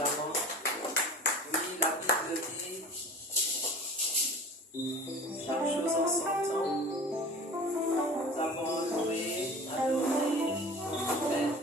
Oui, la Bible dit chaque chose en son temps. Nous avons loué, adoré notre Père.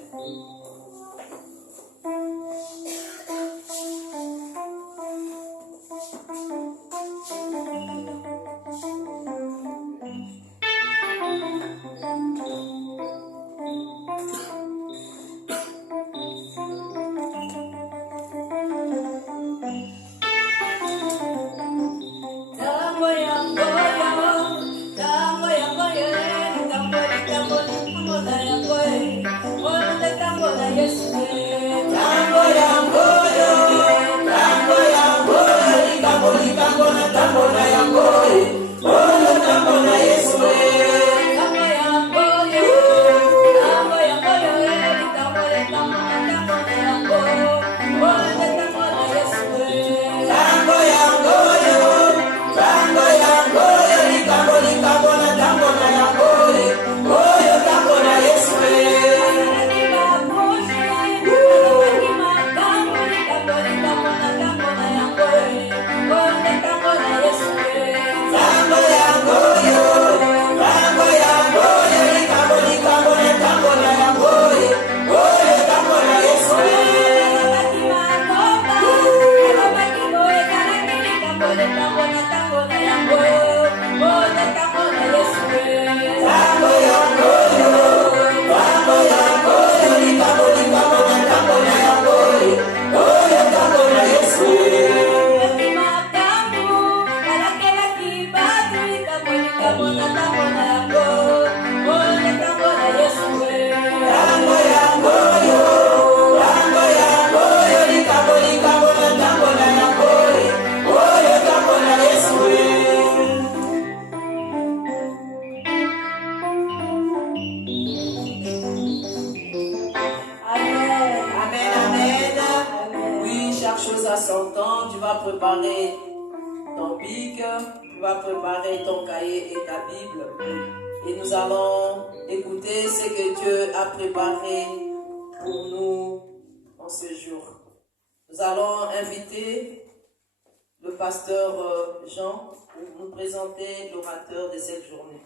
Jean, pour nous présenter l'orateur de cette journée.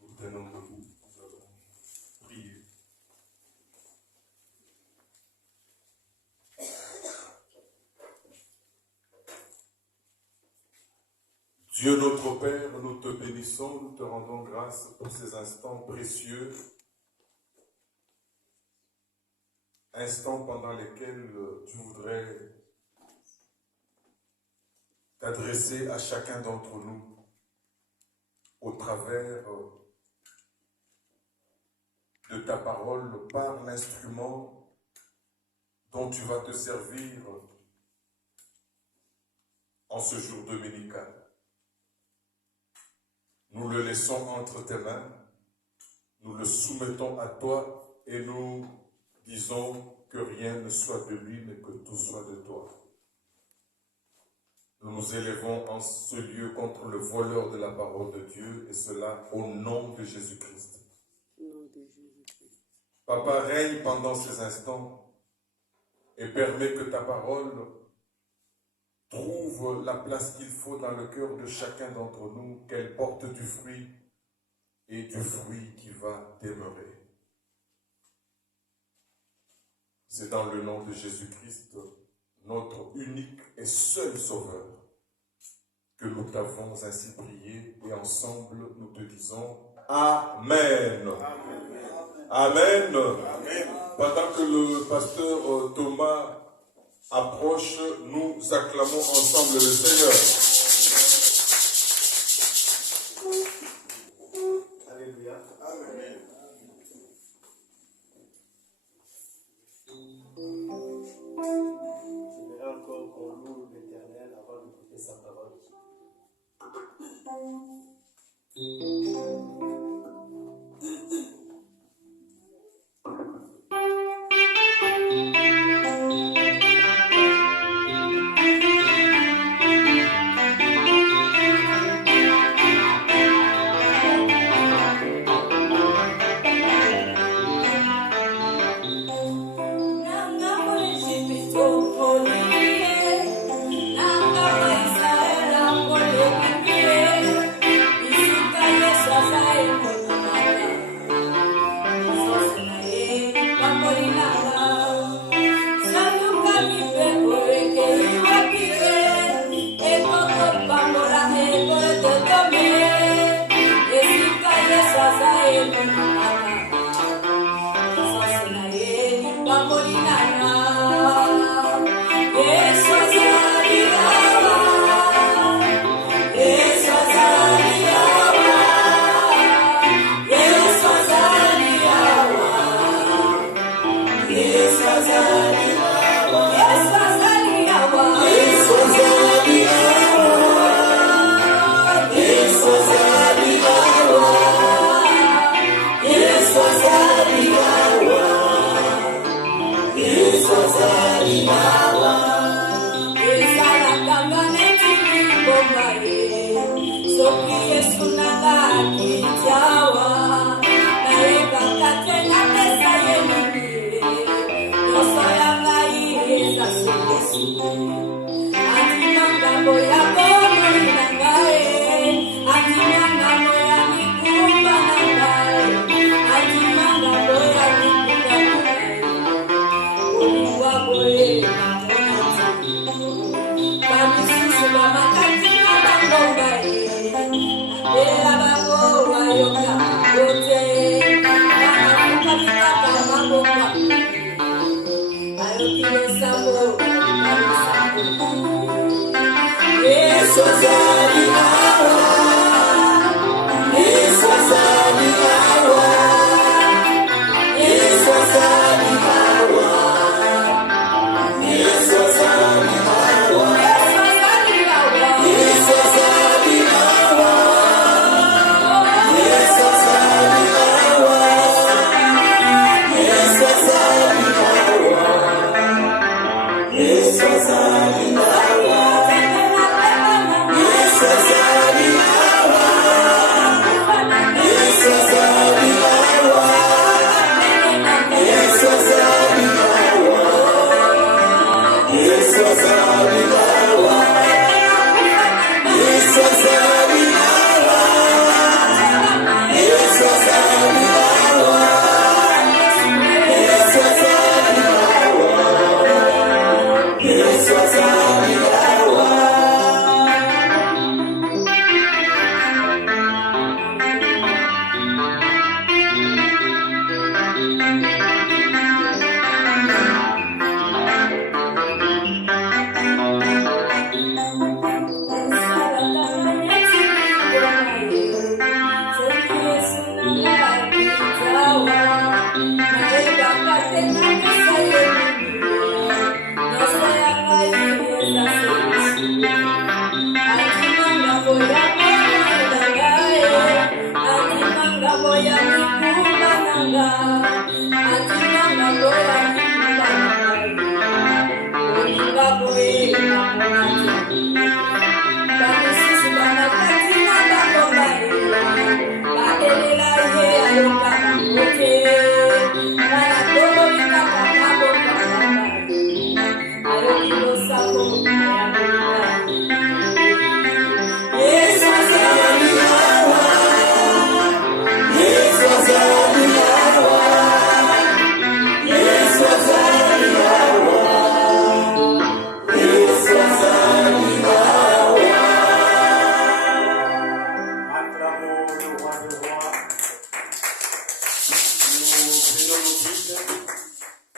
Nous tenons debout, nous allons prier. Dieu notre Père, nous te bénissons, nous te rendons grâce pour ces instants précieux, instants pendant lesquels tu voudrais t'adresser à chacun d'entre nous au travers de ta parole par l'instrument dont tu vas te servir en ce jour dominical. Nous le laissons entre tes mains, nous le soumettons à toi et nous disons que rien ne soit de lui mais que tout soit de toi. Nous nous élevons en ce lieu contre le voleur de la parole de Dieu, et cela au nom de Jésus-Christ. Papa, règne pendant ces instants et permet que ta parole trouve la place qu'il faut dans le cœur de chacun d'entre nous, qu'elle porte du fruit et du fruit qui va demeurer. C'est dans le nom de Jésus-Christ, notre unique et seul Sauveur, que nous t'avons ainsi prié, et ensemble nous te disons Amen. Amen. Amen. Pendant que le pasteur Thomas approche, nous acclamons ensemble le Seigneur. Alléluia. Amen. J'aimerais encore qu'on loue l'Éternel avant d'écouter sa parole.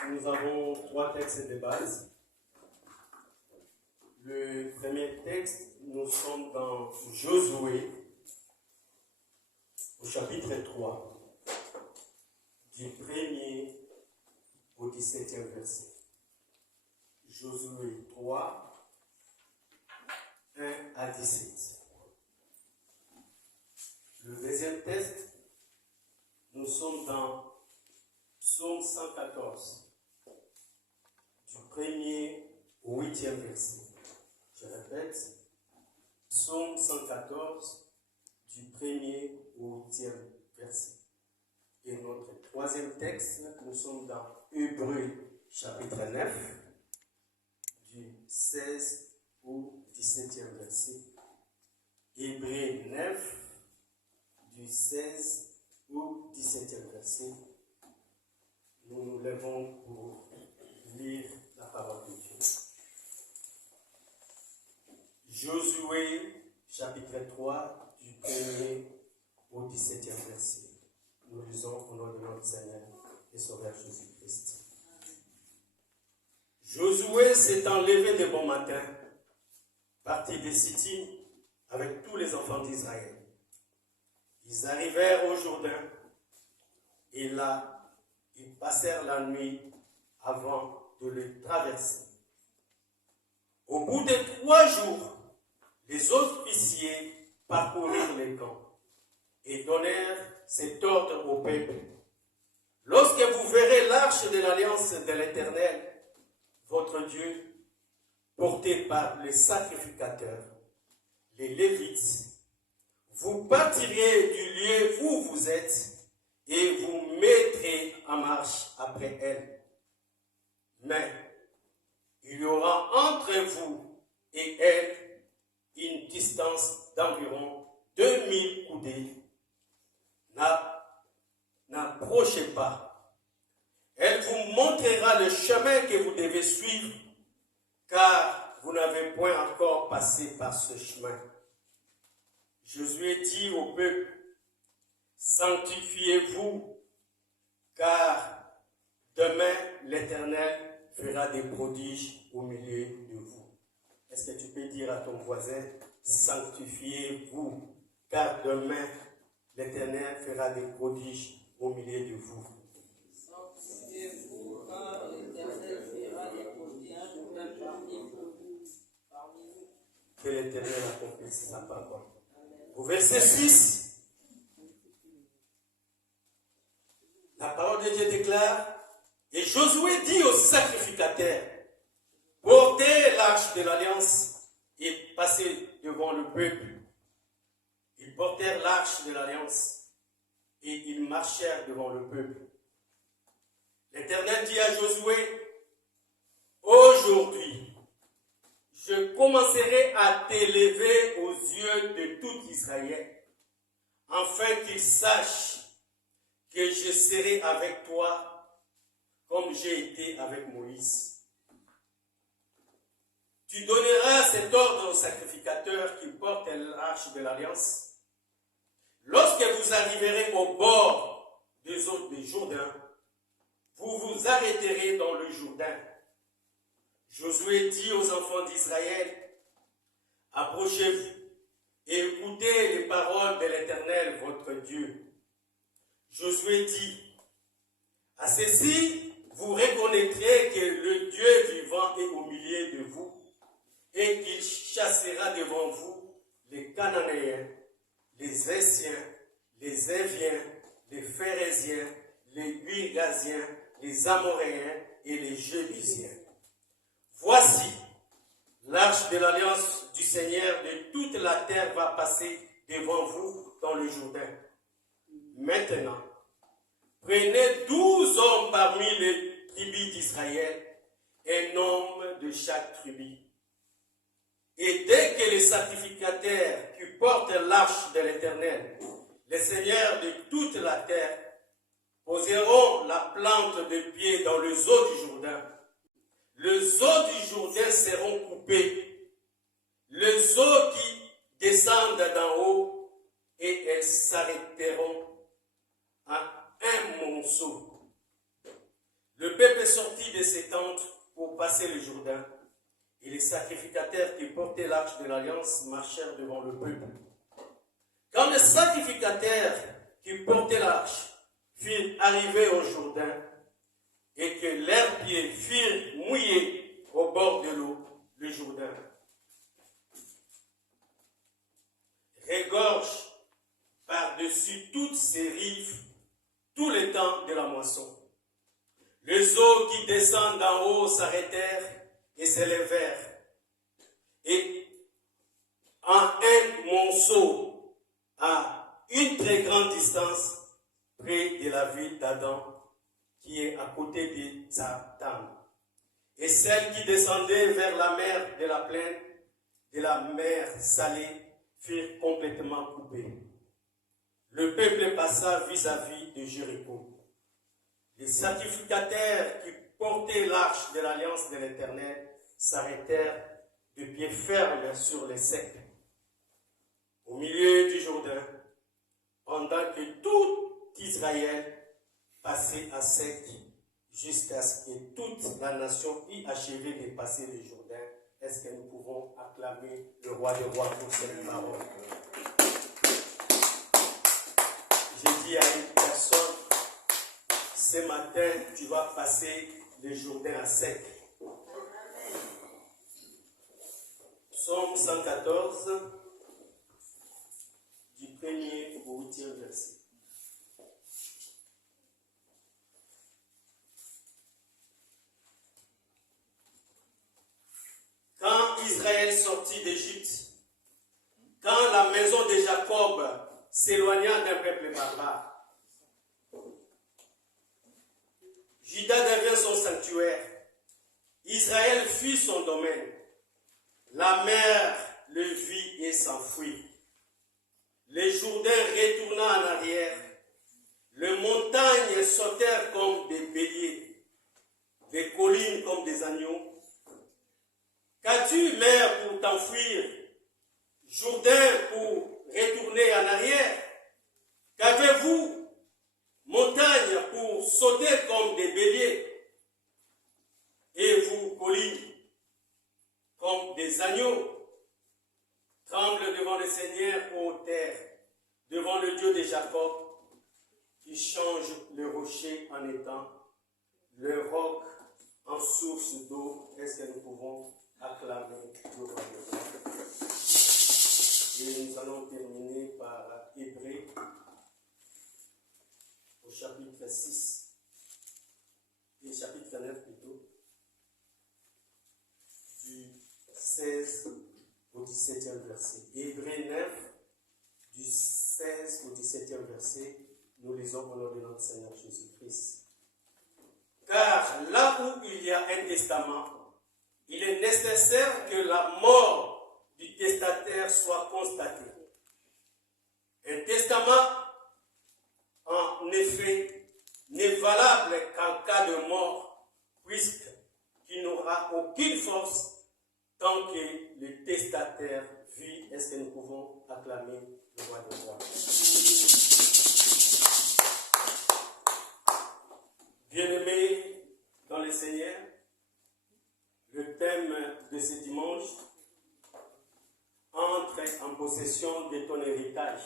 Nous avons trois textes de base. Le premier texte, nous sommes dans Josué, au chapitre 3, du 1er au 17e verset. Josué 3, 1 à 17. Le deuxième texte, nous sommes dans Psaume 114, du 1er au 8e verset. Je répète, Psaume 114, du 1er au 8e verset. Et notre troisième texte, nous sommes dans Hébreux, chapitre 9, du 16 au 17e verset. Hébreux 9, du 16 au 17e verset. Nous nous levons pour lire la parole de Dieu. Josué, chapitre 3, du 1er au 17e verset. Nous lisons au nom de notre Seigneur et Sauveur Jésus-Christ. Josué s'étant levé de bon matin, partit de Sittim avec tous les enfants d'Israël. Ils arrivèrent au Jourdain et là, ils passèrent la nuit avant de le traverser. Au bout de 3 jours, les officiers parcoururent les camps et donnèrent cet ordre au peuple. Lorsque vous verrez l'arche de l'alliance de l'Éternel, votre Dieu, portée par les sacrificateurs, les Lévites, vous partiriez du lieu où vous êtes et vous mettrez en marche après elle. Mais il y aura entre vous et elle une distance d'environ 2000 coudées. N'approchez pas. Elle vous montrera le chemin que vous devez suivre, car vous n'avez point encore passé par ce chemin. Josué dit au peuple, sanctifiez-vous, car demain l'Éternel fera des prodiges au milieu de vous. Est-ce que tu peux dire à ton voisin, sanctifiez-vous, car demain l'Éternel fera des prodiges au milieu de vous. Sanctifiez-vous, car l'Éternel fera des prodiges parmi vous. Que l'Éternel accomplisse sa parole. Au verset 6, la parole de Dieu déclare, et Josué dit aux sacrificateurs, portez l'arche de l'alliance et passez devant le peuple. Ils portèrent l'arche de l'alliance et ils marchèrent devant le peuple. L'Éternel dit à Josué, aujourd'hui, je commencerai à t'élever aux yeux de tout Israël, afin qu'ils sachent que je serai avec toi comme j'ai été avec Moïse. Tu donneras cet ordre aux sacrificateurs qui portent l'arche de l'alliance. Lorsque vous arriverez au bord des eaux du Jourdain, vous vous arrêterez dans le Jourdain. Josué dit aux enfants d'Israël, approchez-vous et écoutez les paroles de l'Éternel, votre Dieu. Josué dit, à ceci, vous reconnaîtrez que le Dieu vivant est au milieu de vous et qu'il chassera devant vous les Cananéens, les Hessiens, les Éviens, les Phérésiens, les Girgasiens, les Amoréens et les Jébusiens. Voici, l'arche de l'alliance du Seigneur de toute la terre va passer devant vous dans le Jourdain. Maintenant, prenez 12 hommes parmi les tribus d'Israël, un homme de chaque tribu. Et dès que les sacrificateurs qui portent l'arche de l'Éternel, les seigneurs de toute la terre, poseront la plante de pied dans les eaux du Jourdain, les eaux du Jourdain seront coupées, les eaux qui descendent d'en haut, et elles s'arrêteront à un monceau. Le peuple est sorti de ses tentes pour passer le Jourdain, et les sacrificateurs qui portaient l'arche de l'alliance marchèrent devant le peuple. Quand les sacrificateurs qui portaient l'arche furent arrivés au Jourdain, et que leurs pieds furent mouillés au bord de l'eau, le Jourdain regorge par-dessus toutes ses rives tout le temps de la moisson. Les eaux qui descendent d'en haut s'arrêtèrent et s'élevèrent. Et en un monceau, à une très grande distance, près de la ville d'Adam, qui est à côté de Zartan. Et celles qui descendaient vers la mer de la plaine, de la mer salée, furent complètement coupées. Le peuple passa vis-à-vis de Jéricho. Les sacrificateurs qui portaient l'arche de l'alliance de l'Éternel s'arrêtèrent de pied ferme sur les secs, au milieu du Jourdain, pendant que tout Israël passait à sec, jusqu'à ce que toute la nation eût achevé de passer le Jourdain. Est-ce que nous pouvons acclamer le roi des rois pour cette parole? J'ai dit à une personne, ce matin, tu vas passer le Jourdain à sec. Psaume 114, du 1er au 8e verset. Quand Israël sortit d'Égypte, quand la maison de Jacob s'éloigna d'un peuple barbare, Juda devint son sanctuaire, Israël fut son domaine. La mer le vit et s'enfuit. Le Jourdain retourna en arrière. Les montagnes sautèrent comme des béliers, les collines comme des agneaux. Qu'as-tu, mer, pour t'enfuir, Jourdain pour retourner en arrière? Qu'avez-vous, montagne, pour sauter comme des béliers? Et vous, collines, comme des agneaux? Tremble devant le Seigneur, ô terre, devant le Dieu de Jacob, qui change le rocher en étang, le roc en source d'eau. Est-ce que nous pouvons acclamer le roi de roi? Et nous allons terminer par Hébreux, au chapitre 6, et chapitre 9 plutôt, du 16 au 17e verset. Hébreux 9, du 16 au 17e verset, nous lisons au nom de notre Seigneur Jésus-Christ. Car là où il y a un testament, il est nécessaire que la mort du testataire soit constatée. Un testament, en effet, n'est valable qu'en cas de mort, puisqu'il n'aura aucune force tant que le testataire vit. Est-ce que nous pouvons acclamer le roi des rois? Bien-aimés dans le Seigneur, le thème de ce dimanche: entre en possession de ton héritage.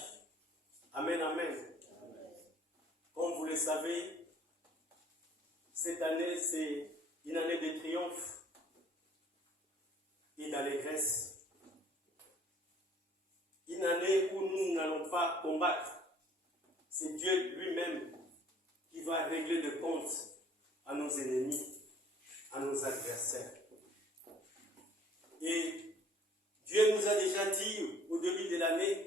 Amen, amen. Comme vous le savez, cette année, c'est une année de triomphe et d'allégresse. Une année où nous n'allons pas combattre. C'est Dieu lui-même qui va régler le compte à nos ennemis, à nos adversaires. Et Dieu nous a déjà dit au début de l'année,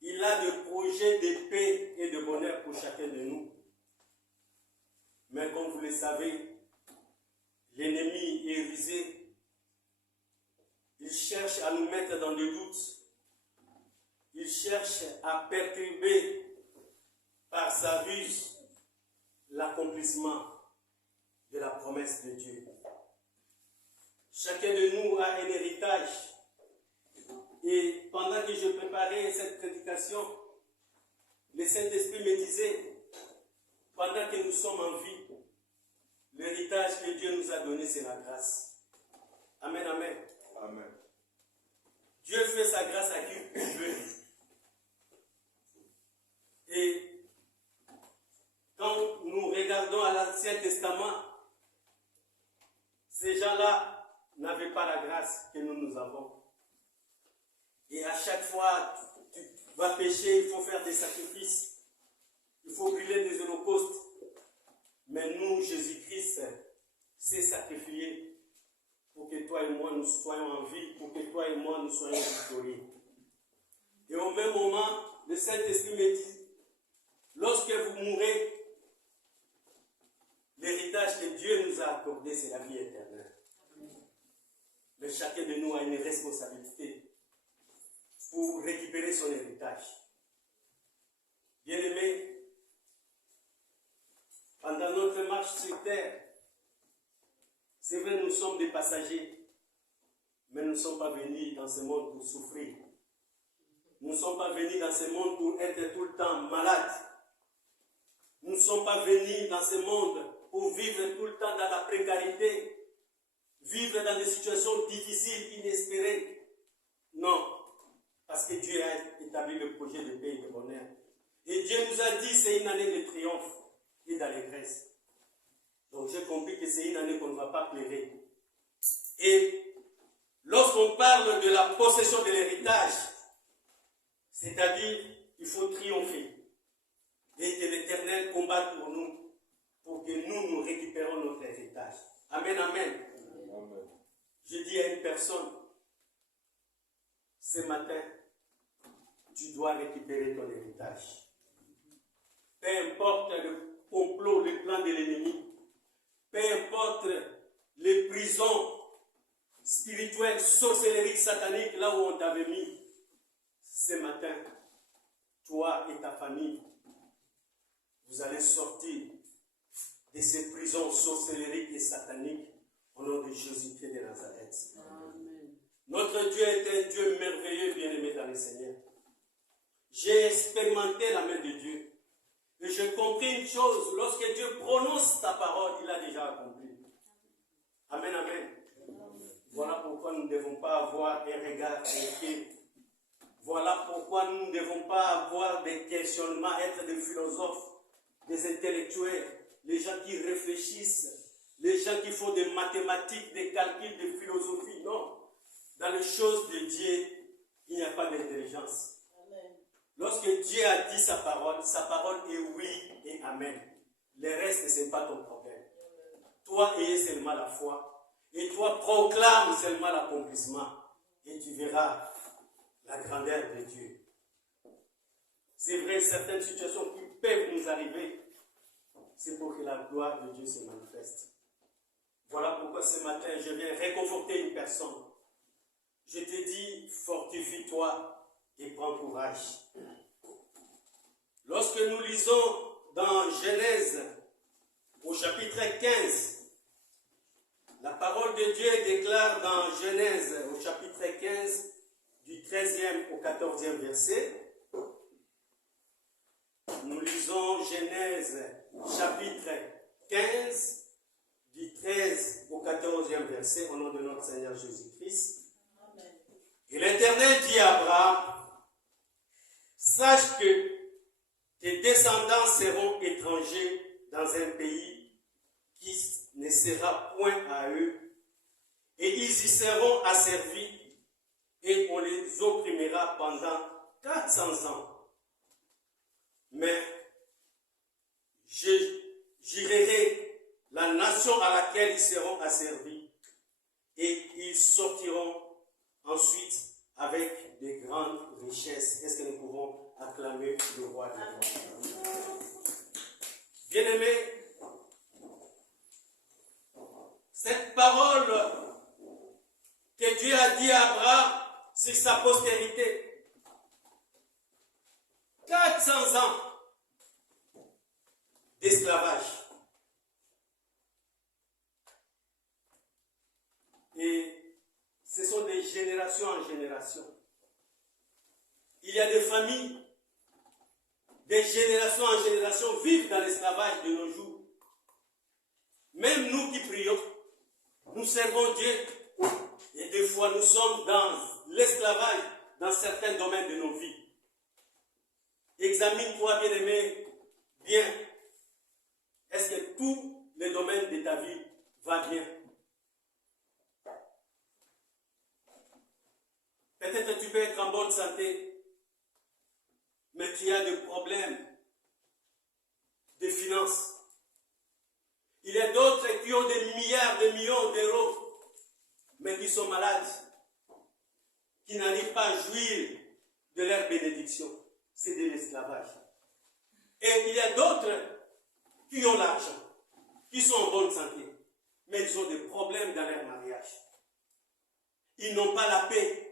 il a des projets de paix et de bonheur pour chacun de nous. Mais comme vous le savez, l'ennemi est rusé. Il cherche à nous mettre dans des doutes. Il cherche à perturber par sa ruse l'accomplissement de la promesse de Dieu. Chacun de nous a un héritage. Et pendant que je préparais cette prédication, le Saint-Esprit me disait, pendant que nous sommes en vie, l'héritage que Dieu nous a donné, c'est la grâce. Amen, amen. Amen. Dieu fait sa grâce à qui il veut. Et quand nous regardons à l'Ancien Testament, ces gens-là n'avaient pas la grâce que nous avons. Et à chaque fois, tu vas pécher, il faut faire des sacrifices. Il faut brûler des holocaustes. Mais nous, Jésus-Christ, s'est sacrifié pour que toi et moi, nous soyons en vie, pour que toi et moi, nous soyons victorieux. Et au même moment, le Saint-Esprit me dit, lorsque vous mourrez, l'héritage que Dieu nous a accordé, c'est la vie éternelle. Mais chacun de nous a une responsabilité pour récupérer son héritage. Bien-aimés, pendant notre marche sur terre, c'est vrai, nous sommes des passagers, mais nous ne sommes pas venus dans ce monde pour souffrir. Nous ne sommes pas venus dans ce monde pour être tout le temps malades. Nous ne sommes pas venus dans ce monde pour vivre tout le temps dans la précarité, vivre dans des situations difficiles, inespérées. Non. Parce que Dieu a établi le projet de paix et de bonheur. Et Dieu nous a dit que c'est une année de triomphe et d'allégresse. Donc j'ai compris que c'est une année qu'on ne va pas pleurer. Et lorsqu'on parle de la possession de l'héritage, c'est-à-dire il faut triompher. Et que l'Éternel combatte pour nous, pour que nous récupérons notre héritage. Amen, amen. Amen. Je dis à une personne, ce matin, tu dois récupérer ton héritage. Peu importe le complot, le plan de l'ennemi, peu importe les prisons spirituelles, sorcelleries, sataniques, là où on t'avait mis, ce matin, toi et ta famille, vous allez sortir de ces prisons sorcelleriques et sataniques au nom de Jésus-Christ de Nazareth. Amen. Notre Dieu est un Dieu merveilleux, bien-aimé dans le Seigneur. J'ai expérimenté la main de Dieu. Et j'ai compris une chose, lorsque Dieu prononce ta parole, il a déjà accompli. Amen, amen. Voilà pourquoi nous nous ne devons pas avoir un regard inquiet. Voilà pourquoi nous ne devons pas avoir des questionnements, être des philosophes, des intellectuels, les gens qui réfléchissent, les gens qui font des mathématiques, des calculs, des philosophies. Non. Dans les choses de Dieu, il n'y a pas d'intelligence. Lorsque Dieu a dit sa parole est oui et amen. Le reste, ce n'est pas ton problème. Toi, ayez seulement la foi. Et toi, proclame seulement l'accomplissement. Et tu verras la grandeur de Dieu. C'est vrai, certaines situations qui peuvent nous arriver, c'est pour que la gloire de Dieu se manifeste. Voilà pourquoi ce matin, je viens réconforter une personne. Je te dis, fortifie-toi et prends courage. Lorsque nous lisons dans Genèse, au chapitre 15, la parole de Dieu déclare dans Genèse, au chapitre 15, du 13e au 14e verset. Nous lisons Genèse, chapitre 15, du 13 au 14e verset, au nom de notre Seigneur Jésus-Christ. Et l'Éternel dit à Abraham, sache que tes descendants seront étrangers dans un pays qui ne sera point à eux, et ils y seront asservis, et on les opprimera pendant 400 ans. Mais je jurerai la nation à laquelle ils seront asservis, et ils sortiront ensuite avec de grandes richesses. Est-ce que nous pouvons acclamer le roi des rois? Bien-aimés, cette parole que Dieu a dit à Abraham sur sa postérité, 400 ans d'esclavage. Et ce sont des générations en génération. Il y a des familles, des générations en génération vivent dans l'esclavage de nos jours. Même nous qui prions, nous servons Dieu. Et des fois, nous sommes dans l'esclavage dans certains domaines de nos vies. Examine-toi, bien-aimé, bien. Est-ce que tous les domaines de ta vie vont bien? Peut-être que tu peux être en bonne santé, mais tu as des problèmes de finances. Il y a d'autres qui ont des milliards, des millions d'euros, mais qui sont malades, qui n'arrivent pas à jouir de leur bénédiction. C'est de l'esclavage. Et il y a d'autres qui ont l'argent, qui sont en bonne santé, mais ils ont des problèmes dans leur mariage. Ils n'ont pas la paix.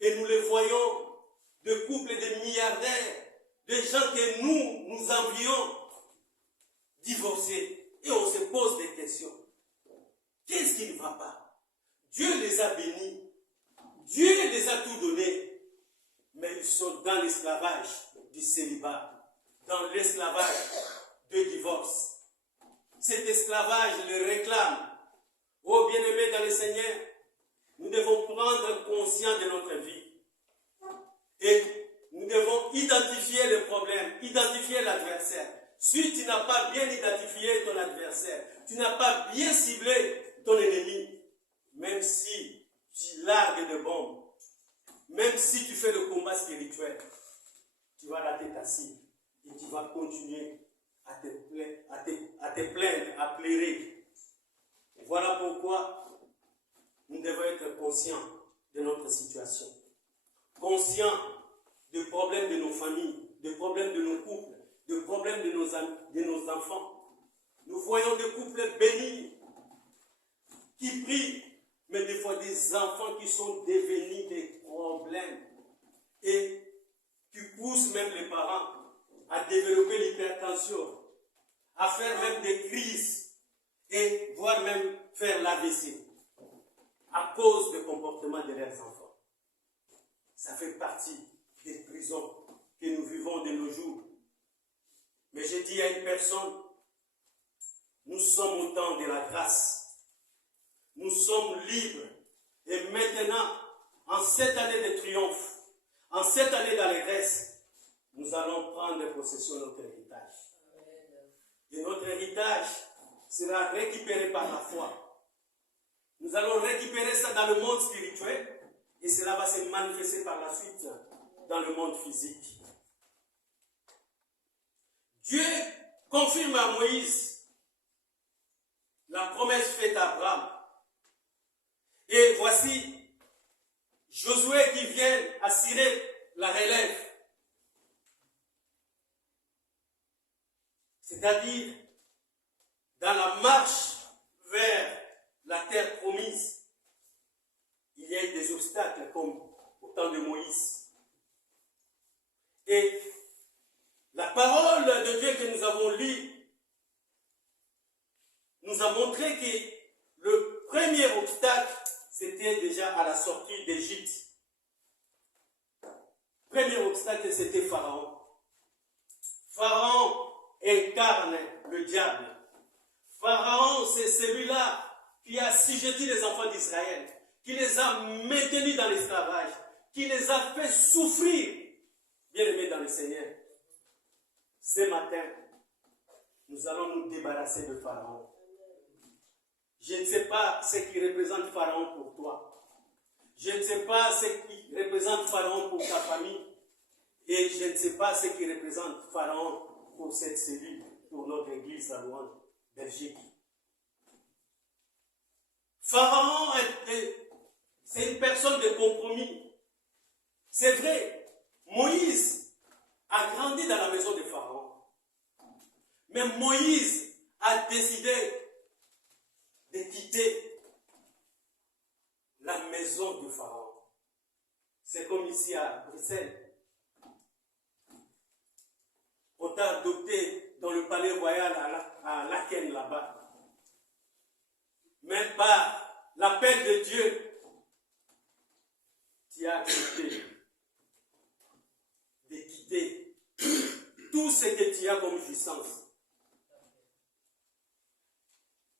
Et nous les voyons, de couples de milliardaires, de gens que nous envions divorcer. Et on se pose des questions. Qu'est-ce qui ne va pas? Dieu les a bénis. Dieu les a tout donné. Mais ils sont dans l'esclavage du célibat, dans l'esclavage de divorce. Cet esclavage le réclame. Oh bien-aimés dans le Seigneur, nous devons prendre conscience de notre vie. Et nous devons identifier le problème, identifier l'adversaire. Si tu n'as pas bien identifié ton adversaire, tu n'as pas bien ciblé ton ennemi, même si tu largues des bombes, même si tu fais le combat spirituel, tu vas rater ta cible et tu vas continuer à te plaindre, à pleurer. Et voilà pourquoi nous devons être conscients de notre situation, conscients des problèmes de nos familles, des problèmes de nos couples, des problèmes de nos enfants. Nous voyons des couples bénis qui prient, mais des fois des enfants qui sont devenus des problèmes et qui poussent même les parents à développer l'hypertension, à faire même des crises et voire même faire l'AVC à cause des comportements de leurs enfants. Ça fait partie des prisons que nous vivons de nos jours. Mais j'ai dit à une personne, nous sommes au temps de la grâce. Nous sommes libres Et maintenant, en cette année de triomphe, en cette année d'allégresse, nous allons prendre possession de notre héritage. Et notre héritage sera récupéré par la foi. Nous allons récupérer ça dans le monde spirituel et cela va se manifester par la suite dans le monde physique. Dieu confirme à Moïse la promesse faite à Abraham. Et voici Josué qui vient assurer la relève. C'est-à-dire, dans la marche vers la terre promise, il y a eu des obstacles comme au temps de Moïse. Et la parole de Dieu que nous avons lue nous a montré que le premier obstacle, c'était déjà à la sortie d'Égypte. Le premier obstacle, c'était Pharaon. Pharaon incarne le diable. Pharaon, c'est celui-là qui a assujetti les enfants d'Israël, qui les a maintenus dans l'esclavage, qui les a fait souffrir. Bien-aimés dans le Seigneur, ce matin, nous allons nous débarrasser de Pharaon. Je ne sais pas ce qui représente Pharaon pour toi. Je ne sais pas ce qui représente Pharaon pour ta famille. Et je ne sais pas ce qui représente Pharaon pour cette cellule, pour notre église à Louange, Belgique. Pharaon, c'est une personne de compromis. C'est vrai, Moïse a grandi dans la maison de Pharaon. Mais Moïse a décidé de quitter la maison de Pharaon. C'est comme ici à Bruxelles. On t'a adopté dans le palais royal à Laken là-bas. Mais par l'appel de Dieu, tu as accepté de quitter tout ce que tu as comme jouissance.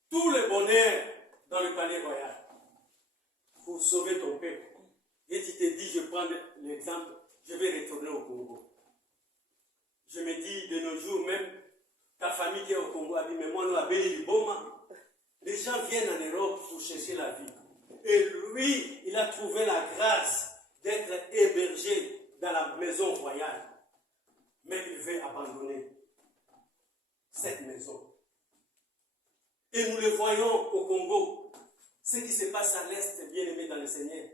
Tout le bonheur dans le palais royal pour sauver ton peuple. Et tu te dis, je prends l'exemple, je vais retourner au Congo. Je me dis, de nos jours, même ta famille qui est au Congo a dit, mais moi, nous avons du Boma. Les gens viennent en Europe pour chercher la vie. Et lui, il a trouvé la grâce d'être hébergé dans la maison royale. Mais il veut abandonner cette maison. Et nous le voyons au Congo. Ce qui se passe à l'Est, bien aimé dans le Seigneur.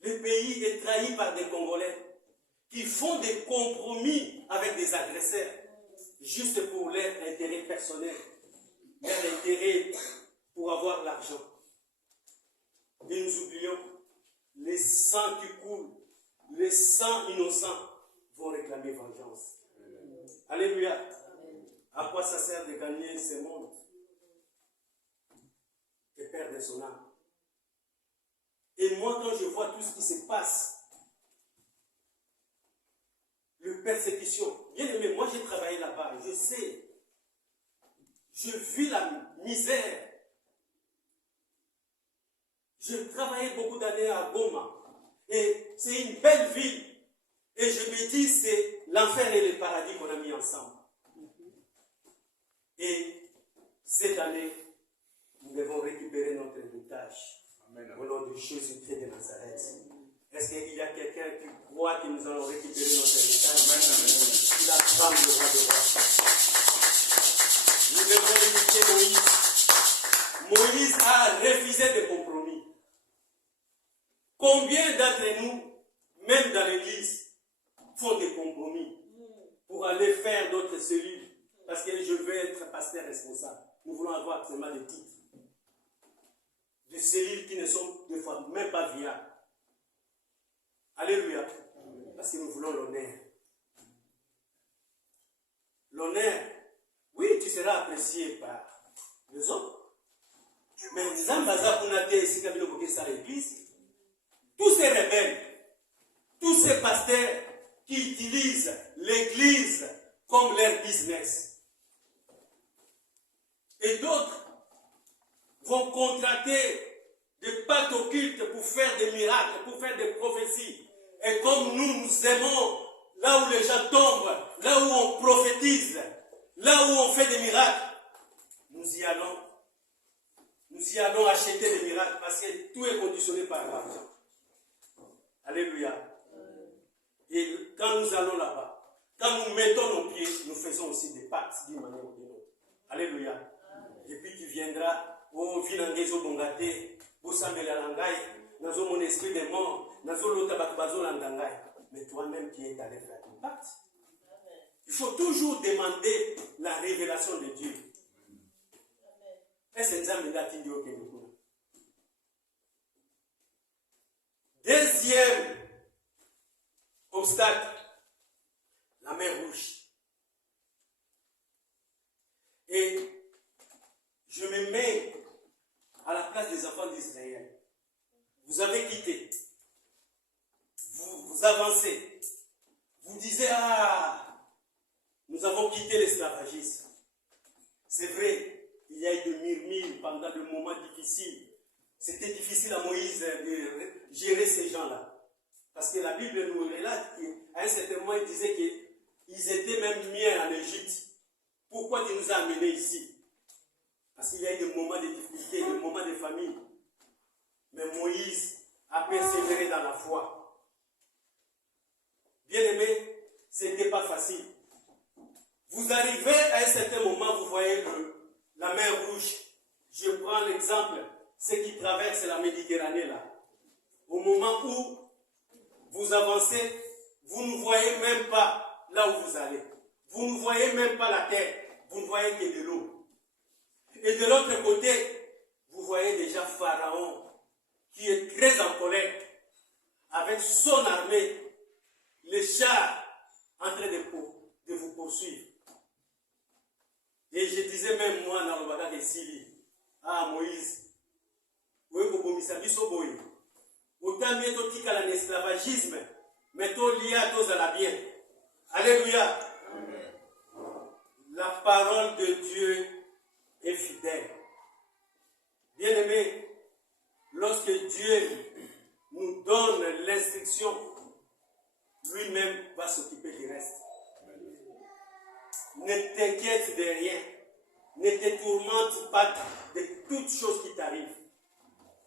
Le pays est trahi par des Congolais qui font des compromis avec des agresseurs, juste pour leur intérêt personnel, leur intérêt pour avoir l'argent. Et nous oublions, les sangs qui coulent, les sangs innocents vont réclamer vengeance. Alléluia. À quoi ça sert de gagner ce monde et perdre son âme? Et moi, quand je vois tout ce qui se passe, le persécution, bien aimé, moi j'ai travaillé là-bas, je sais, je vis la misère. Je travaillais beaucoup d'années à Goma, et c'est une belle ville, et je me dis, c'est l'enfer et le paradis qu'on a mis ensemble. Et cette année, nous devons récupérer notre héritage. Au nom de Jésus-Christ de Nazareth. Est-ce qu'il y a quelqu'un qui croit que nous allons récupérer notre héritage? Il acclame le roi de roi. Nous devons imiter Moïse. Moïse a refusé de compromis. Combien d'entre nous, même dans l'église, font des compromis pour aller faire d'autres cellules? Parce que je veux être pasteur responsable. Nous voulons avoir seulement des titres. Des cellules qui ne sont des fois même pas viables. Alléluia. Parce que nous voulons l'honneur. L'honneur, oui, tu seras apprécié par les autres. Mais les ambassades qu'on a été ici, dans l'église, tous ces rebelles, tous ces pasteurs qui utilisent l'église comme leur business. Et d'autres vont contracter des pactes occultes pour faire des miracles, pour faire des prophéties. Et comme nous aimons là où les gens tombent, là où on prophétise, là où on fait des miracles, nous y allons. Nous y allons acheter des miracles parce que tout est conditionné par l'argent. Alléluia. Et quand nous allons là-bas, quand nous mettons nos pieds, nous faisons aussi des pactes d'une manière ou d'une autre. Alléluia. Et puis tu viendras, oh, vinangezo bongate, bosambela langai, nazo mon esprit des morts, nazo lota batbazo landangai. Mais toi-même qui es allé faire un pacte. Il faut toujours demander la révélation de Dieu. Deuxième obstacle, la mer Rouge. Et je me mets à la place des enfants d'Israël. Vous avez quitté. Vous avancez. Vous disiez, ah, nous avons quitté l'esclavagisme. C'est vrai. Il y a eu des murmures pendant des moments difficiles. C'était difficile à Moïse de gérer ces gens-là. Parce que la Bible nous relate qu'à un certain moment, il disait qu'ils étaient même mis en Égypte. Pourquoi tu nous as amenés ici? Parce qu'il y a eu des moments de difficulté, des moments de famine. Mais Moïse a persévéré dans la foi. Bien aimé, ce n'était pas facile. Vous arrivez à un certain moment, vous voyez la mer Rouge. Je prends l'exemple, ceux qui traversent la Méditerranée là. Au moment où vous avancez, vous ne voyez même pas là où vous allez. Vous ne voyez même pas la terre. Vous ne voyez que de l'eau. Et de l'autre côté, vous voyez déjà Pharaon qui est très en colère avec son armée, les chars en train de vous poursuivre. Et je disais même moi dans le bagage de Syrie, ah Moïse, oui, autant mieux que l'esclavagisme, mais tout lié à tous à la bien. Alléluia. Amen. La parole de Dieu est fidèle. Bien-aimés, lorsque Dieu nous donne l'instruction, lui-même va s'occuper du reste. Ne t'inquiète de rien. Ne te tourmente pas de toutes choses qui t'arrivent.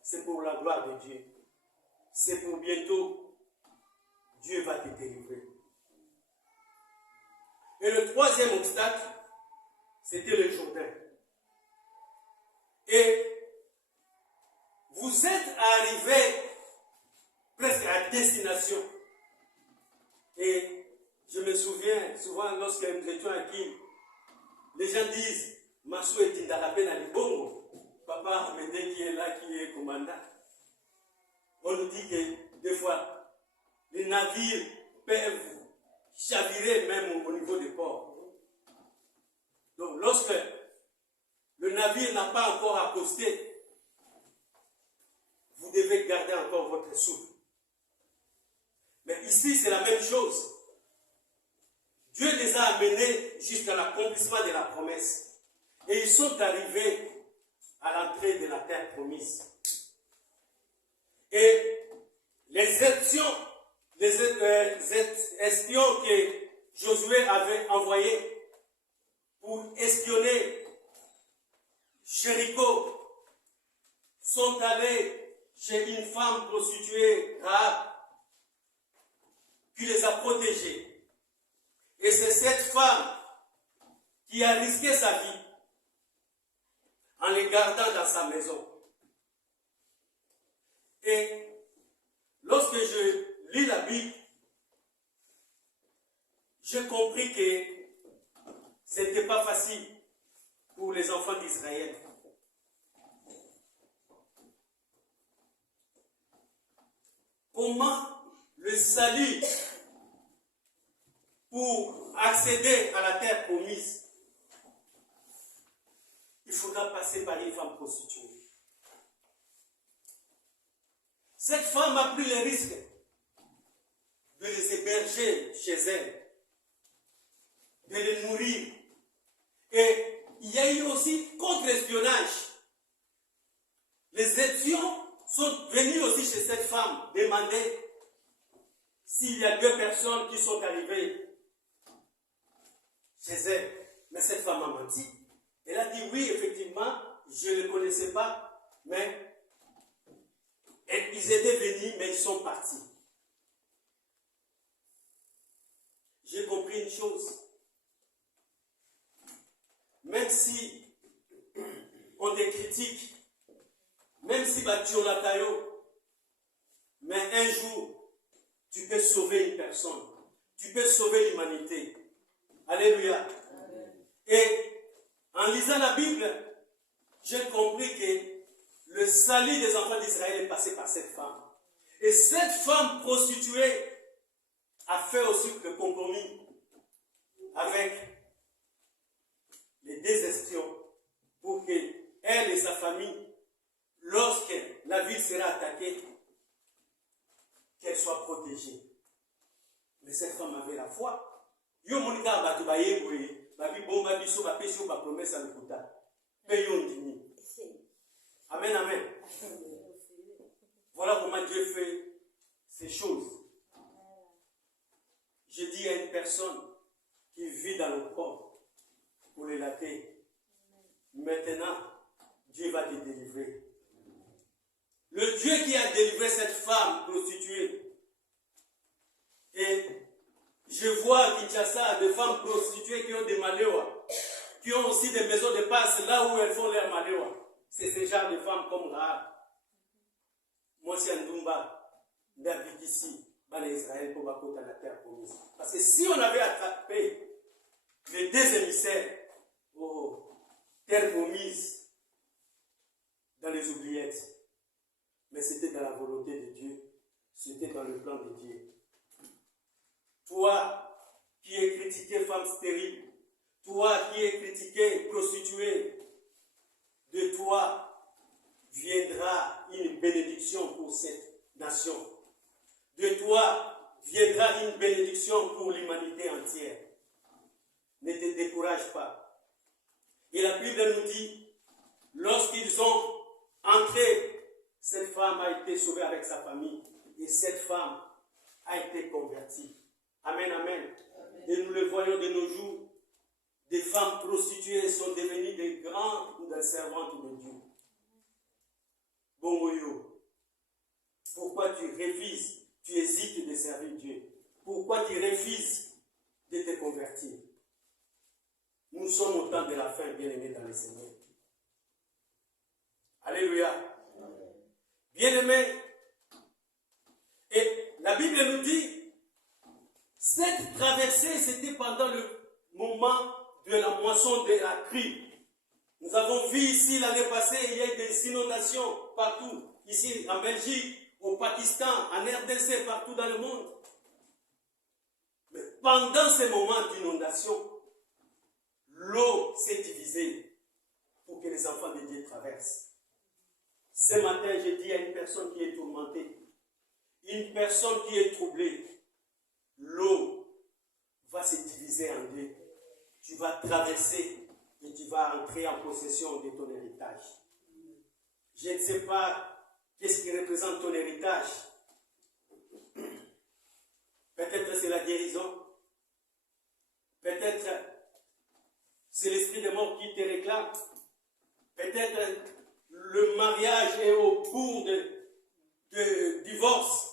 C'est pour la gloire de Dieu. C'est pour bientôt. Dieu va te délivrer. Et le troisième obstacle, c'était le Jourdain. Et vous êtes arrivé presque à destination. Et je me souviens, souvent lorsque nous étions à Kim, les gens disent, Massou est Tindalapé dans les Bongo. Papa Amédée qui est là, qui est commandant. On nous dit que des fois, les navires peuvent chavirer même au niveau des ports. Donc lorsque le navire n'a pas encore accosté, vous devez garder encore votre souffle. Mais ici, c'est la même chose. Dieu les a amenés jusqu'à l'accomplissement de la promesse. Et ils sont arrivés à l'entrée de la terre promise. Et les espions que Josué avait envoyés pour espionner Jéricho sont allés chez une femme prostituée, Rahab, qui les a protégés. Et c'est cette femme qui a risqué sa vie en les gardant dans sa maison. Et lorsque je lis la Bible, j'ai compris que ce n'était pas facile pour les enfants d'Israël. Comment le salut pour accéder à la terre promise, il faudra passer par une femme prostituée. Cette femme a pris le risque de les héberger chez elle, de les nourrir. Et il y a eu aussi contre-espionnage. Les espions sont venus aussi chez cette femme demander s'il y a 2 personnes qui sont arrivées chez elle. Mais cette femme a menti. Elle a dit oui, effectivement, je ne les connaissais pas, mais ils étaient venus, mais ils sont partis. J'ai compris une chose. Même si on te critique, même si tu as taillot, mais un jour, tu peux sauver une personne. Tu peux sauver l'humanité. Alléluia. Et en lisant la Bible, j'ai compris que le salut des enfants d'Israël est passé par cette femme. Et cette femme prostituée a fait aussi le compromis avec les 2 espions pour que elle et sa famille, lorsque la ville sera attaquée, qu'elle soit protégée. Mais cette femme avait la foi. Yo monika batu bayebwe, babi bomba biso bapesi ba promesse à l'ekuta. Payons dimi. Amen, amen. Voilà comment Dieu fait ces choses. Je dis à une personne qui vit dans le corps pour les latter, maintenant, Dieu va te délivrer. Le Dieu qui a délivré cette femme prostituée. Et je vois à Kinshasa des femmes prostituées qui ont des maléois, qui ont aussi des maisons de passe là où elles font leurs maléois. C'est ce genre de femmes comme Rahab. Moi, c'est Ndumba, d'habiter ici, dans Israël, pour dans la terre promise. Parce que si on avait attrapé les 2 émissaires aux terres promises dans les oubliettes, mais c'était dans la volonté de Dieu, c'était dans le plan de Dieu. Toi qui es critiqué femme stérile, toi qui es critiqué prostituée, de toi viendra une bénédiction pour cette nation. De toi viendra une bénédiction pour l'humanité entière. Ne te décourage pas. Et la Bible nous dit, lorsqu'ils ont entré, cette femme a été sauvée avec sa famille. Et cette femme a été convertie. Amen, amen. Et nous le voyons de nos jours. Des femmes prostituées sont devenues des grandes ou des servantes de Dieu. Bongoyo, pourquoi tu refuses, tu hésites de servir Dieu? Pourquoi tu refuses de te convertir? Nous sommes au temps de la fin, bien-aimés dans le Seigneur. Alléluia. Bien-aimés, et la Bible nous dit, cette traversée, c'était pendant le moment de la moisson de la crue. Nous avons vu ici l'année passée, il y a eu des inondations partout. Ici en Belgique, au Pakistan, en RDC, partout dans le monde. Mais pendant ces moments d'inondation, l'eau s'est divisée pour que les enfants de Dieu traversent. Ce matin, j'ai dit à une personne qui est tourmentée, une personne qui est troublée, l'eau va se diviser en 2. Tu vas traverser et tu vas entrer en possession de ton héritage. Je ne sais pas qu'est-ce qui représente ton héritage. Peut-être c'est la guérison. Peut-être c'est l'esprit de mort qui te réclame. Peut-être le mariage est au bout de divorce.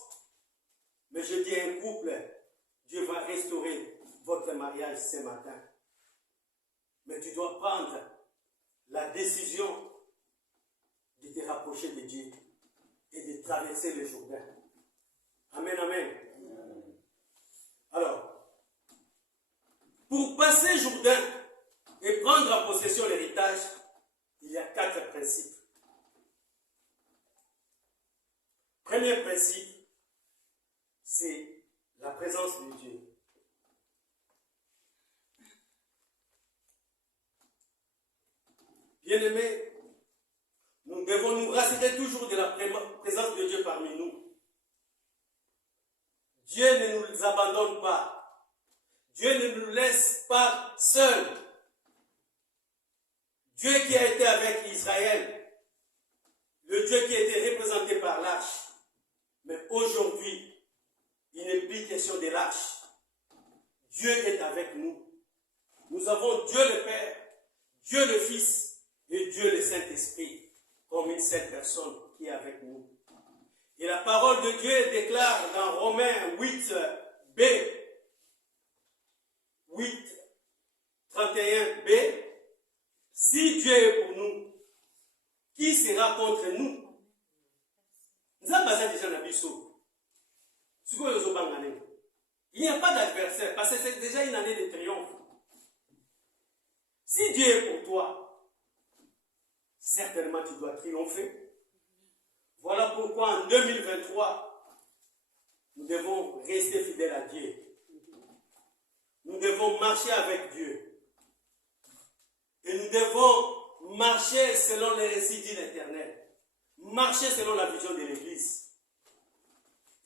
Mais je dis à un couple, Dieu va restaurer votre mariage ce matin. Mais tu dois prendre la décision de te rapprocher de Dieu et de traverser le Jourdain. Amen, amen. Alors, pour passer Jourdain et prendre en possession l'héritage, il y a 4 principes. Premier principe, c'est la présence de Dieu. Bien-aimés, nous devons nous rassurer toujours de la présence de Dieu parmi nous. Dieu ne nous abandonne pas. Dieu ne nous laisse pas seuls. Dieu qui a été avec Israël, le Dieu qui a été représenté par plus question de l'arche. Dieu est avec nous. Nous avons Dieu le Père, Dieu le Fils et Dieu le Saint-Esprit comme une seule personne qui est avec nous. Et la parole de Dieu déclare dans Romains 8b, 31b, si Dieu est pour nous, qui sera contre nous? Il n'y a pas d'adversaire parce que c'est déjà une année de triomphe. Si Dieu est pour toi, certainement tu dois triompher. Voilà pourquoi en 2023, nous devons rester fidèles à Dieu. Nous devons marcher avec Dieu. Et nous devons marcher selon les récits de l'Éternel. Marcher selon la vision de l'Église.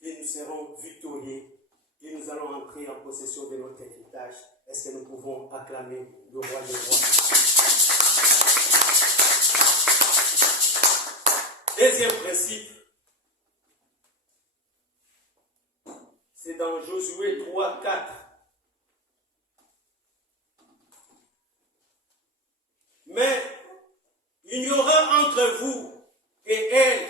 Et nous serons victorieux. Et nous allons entrer en possession de notre héritage. Est-ce que nous pouvons acclamer le roi des rois? Deuxième principe, c'est dans Josué 3, 4. Mais il y aura entre vous et elle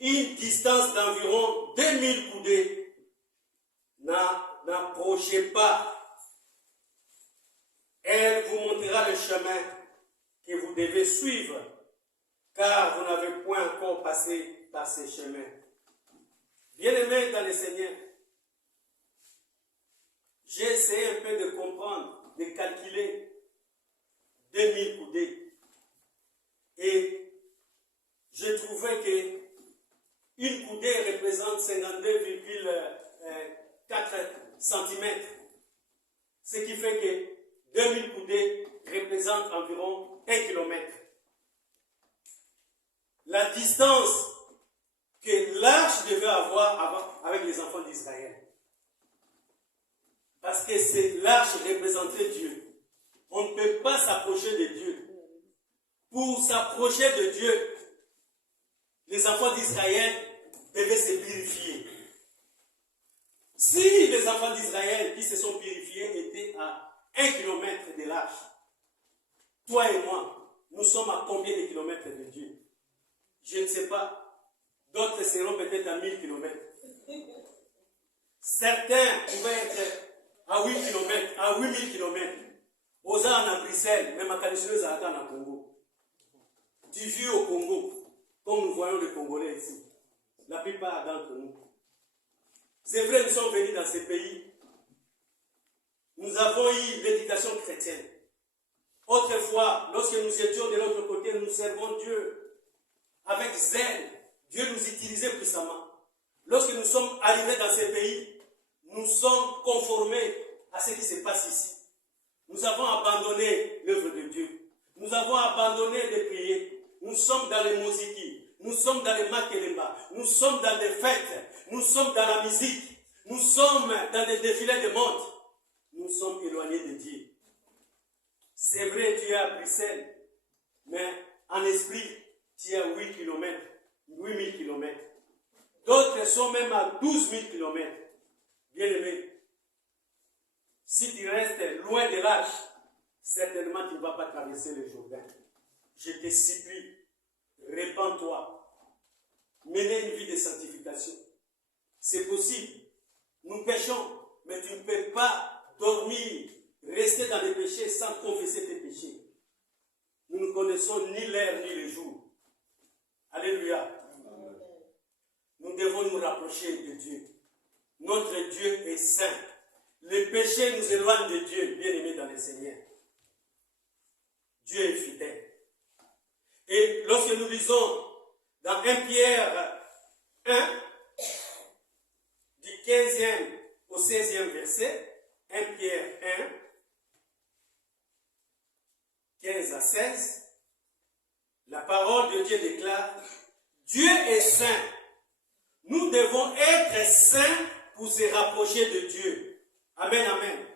une distance d'environ 2000 coudées. N'approchez pas. Elle vous montrera le chemin que vous devez suivre, car vous n'avez point encore passé par ces chemins. Bien-aimés dans le Seigneur, j'ai essayé un peu de comprendre, de calculer 2000 coudées. Et je trouvais que une coudée représente 52,4 cm. Ce qui fait que 2000 coudées représentent environ 1 km. La distance que l'arche devait avoir avec les enfants d'Israël. Parce que l'arche représentait Dieu. On ne peut pas s'approcher de Dieu. Pour s'approcher de Dieu, les enfants d'Israël devaient se purifier. Si les enfants d'Israël qui se sont purifiés étaient à 1 km de l'arche, toi et moi, nous sommes à combien de kilomètres de Dieu? Je ne sais pas. D'autres seront peut-être à 1000 km. Certains pouvaient être à 8 km, à 8000 km. Aux ans en Bruxelles, même à Caliceuse à en Congo. Du vieux au Congo, comme nous voyons les Congolais ici. La plupart d'entre nous. C'est vrai, nous sommes venus dans ces pays. Nous avons eu l'éducation chrétienne. Autrefois, lorsque nous étions de l'autre côté, nous servons Dieu avec zèle. Dieu nous utilisait puissamment. Lorsque nous sommes arrivés dans ces pays, nous sommes conformés à ce qui se passe ici. Nous avons abandonné l'œuvre de Dieu. Nous avons abandonné de prier. Nous sommes dans les mosiki. Nous sommes dans les makelemba. Nous sommes dans des fêtes. Nous sommes dans la musique. Nous sommes dans des défilés de mode. Nous sommes éloignés de Dieu. C'est vrai, tu es à Bruxelles, mais en esprit, tu es à 8 km, 8000 km. D'autres sont même à 12 000 km. Bien-aimé, si tu restes loin de l'arche, certainement tu ne vas pas traverser le Jourdain. Je te supplie, répands-toi, menez une vie de sanctification. C'est possible. Nous péchons, mais tu ne peux pas dormir, rester dans les péchés sans confesser tes péchés. Nous ne connaissons ni l'heure ni le jour. Alléluia. Nous devons nous rapprocher de Dieu. Notre Dieu est saint. Le péché nous éloigne de Dieu, bien-aimés dans le Seigneur. Dieu est fidèle. Et lorsque nous lisons dans 1 Pierre 1, du 15e au 16e verset, 1 Pierre 1, 15 à 16, la parole de Dieu déclare, Dieu est saint. Nous devons être saints pour se rapprocher de Dieu. Amen, amen.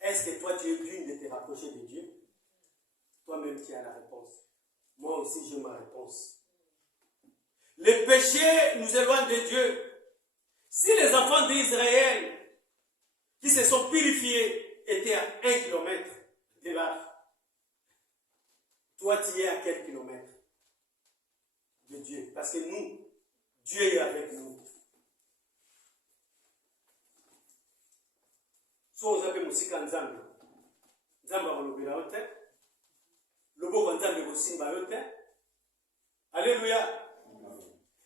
Est-ce que toi, tu es digne de te rapprocher de Dieu? Toi-même, tu as la réponse. Moi aussi, j'ai ma réponse. Le péché nous éloigne de Dieu. Si les enfants d'Israël qui se sont purifiés étaient à 1 kilomètre de là, toi tu es à quel kilomètre de Dieu? Parce que nous, Dieu est avec nous. So vous avez musika nzambe. Nzambe akolobela yo te. Loboko nzambe kosimba yo te. Alléluia.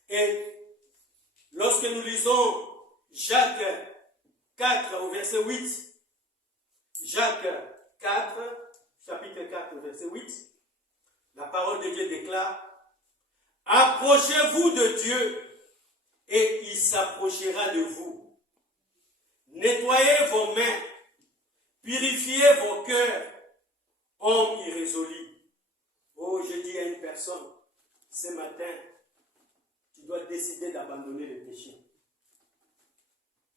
Et lorsque nous lisons Jacques 4 au verset 8, Jacques 4, chapitre 4 au verset 8, la parole de Dieu déclare: approchez-vous de Dieu et il s'approchera de vous. Nettoyez vos mains, purifiez vos cœurs, hommes irrésolus. Oh, je dis à une personne, ce matin, tu dois décider d'abandonner le péché.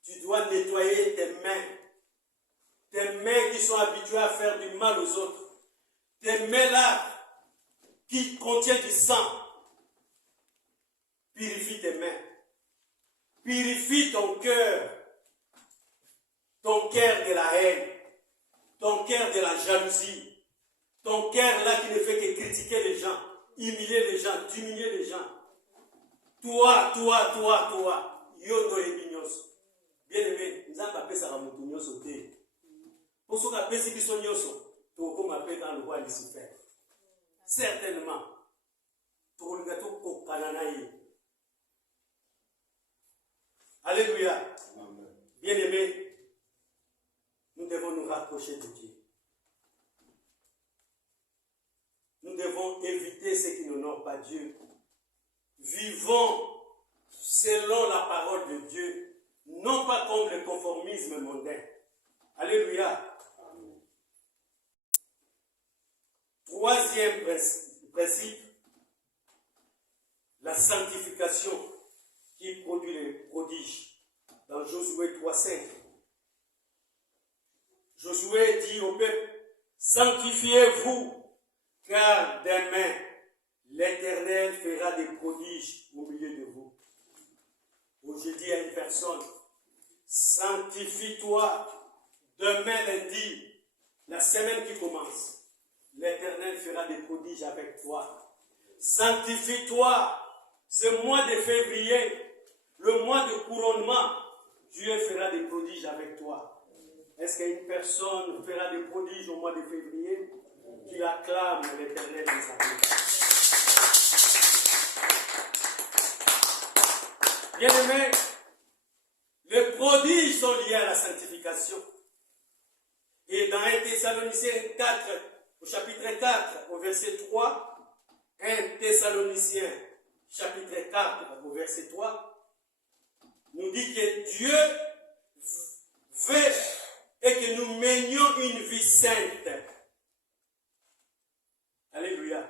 Tu dois nettoyer tes mains qui sont habituées à faire du mal aux autres, tes mains là qui contiennent du sang. Purifie tes mains, purifie ton cœur de la haine, ton cœur de la jalousie, ton cœur là qui ne fait que critiquer les gens, humilier les gens, diminuer les gens. Toi, yodo et bignos. Bien-aimé, nous avons appelé ça la moutounyos. Pour ceux qui appellent ce qui sont nyoso, tout comme appelé dans le roi Lucifer. Certainement. Pour le gâteau au Kananaï. Alléluia. Bien-aimé, nous devons nous rapprocher de Dieu. Nous devons éviter ce qui n'honore pas Dieu. Vivons selon la parole de Dieu, non pas comme le conformisme mondain. Alléluia. Troisième principe, la sanctification qui produit les prodiges. Dans Josué 3,5. Josué dit au peuple: sanctifiez-vous, car demain l'Éternel fera des prodiges au milieu de vous. Ou je dis à une personne: sanctifie-toi. Demain lundi, la semaine qui commence, l'Éternel fera des prodiges avec toi. Sanctifie-toi. Ce mois de février, le mois de couronnement, Dieu fera des prodiges avec toi. Est-ce qu'une personne fera des prodiges au mois de février? Qu'il acclame l'Éternel de sa vie. Bien-aimés, les prodiges sont liés à la sanctification. Et dans 1 Thessaloniciens 4, au chapitre 4, au verset 3, 1 Thessaloniciens, chapitre 4, au verset 3, nous dit que Dieu veut et que nous menions une vie sainte. Alléluia.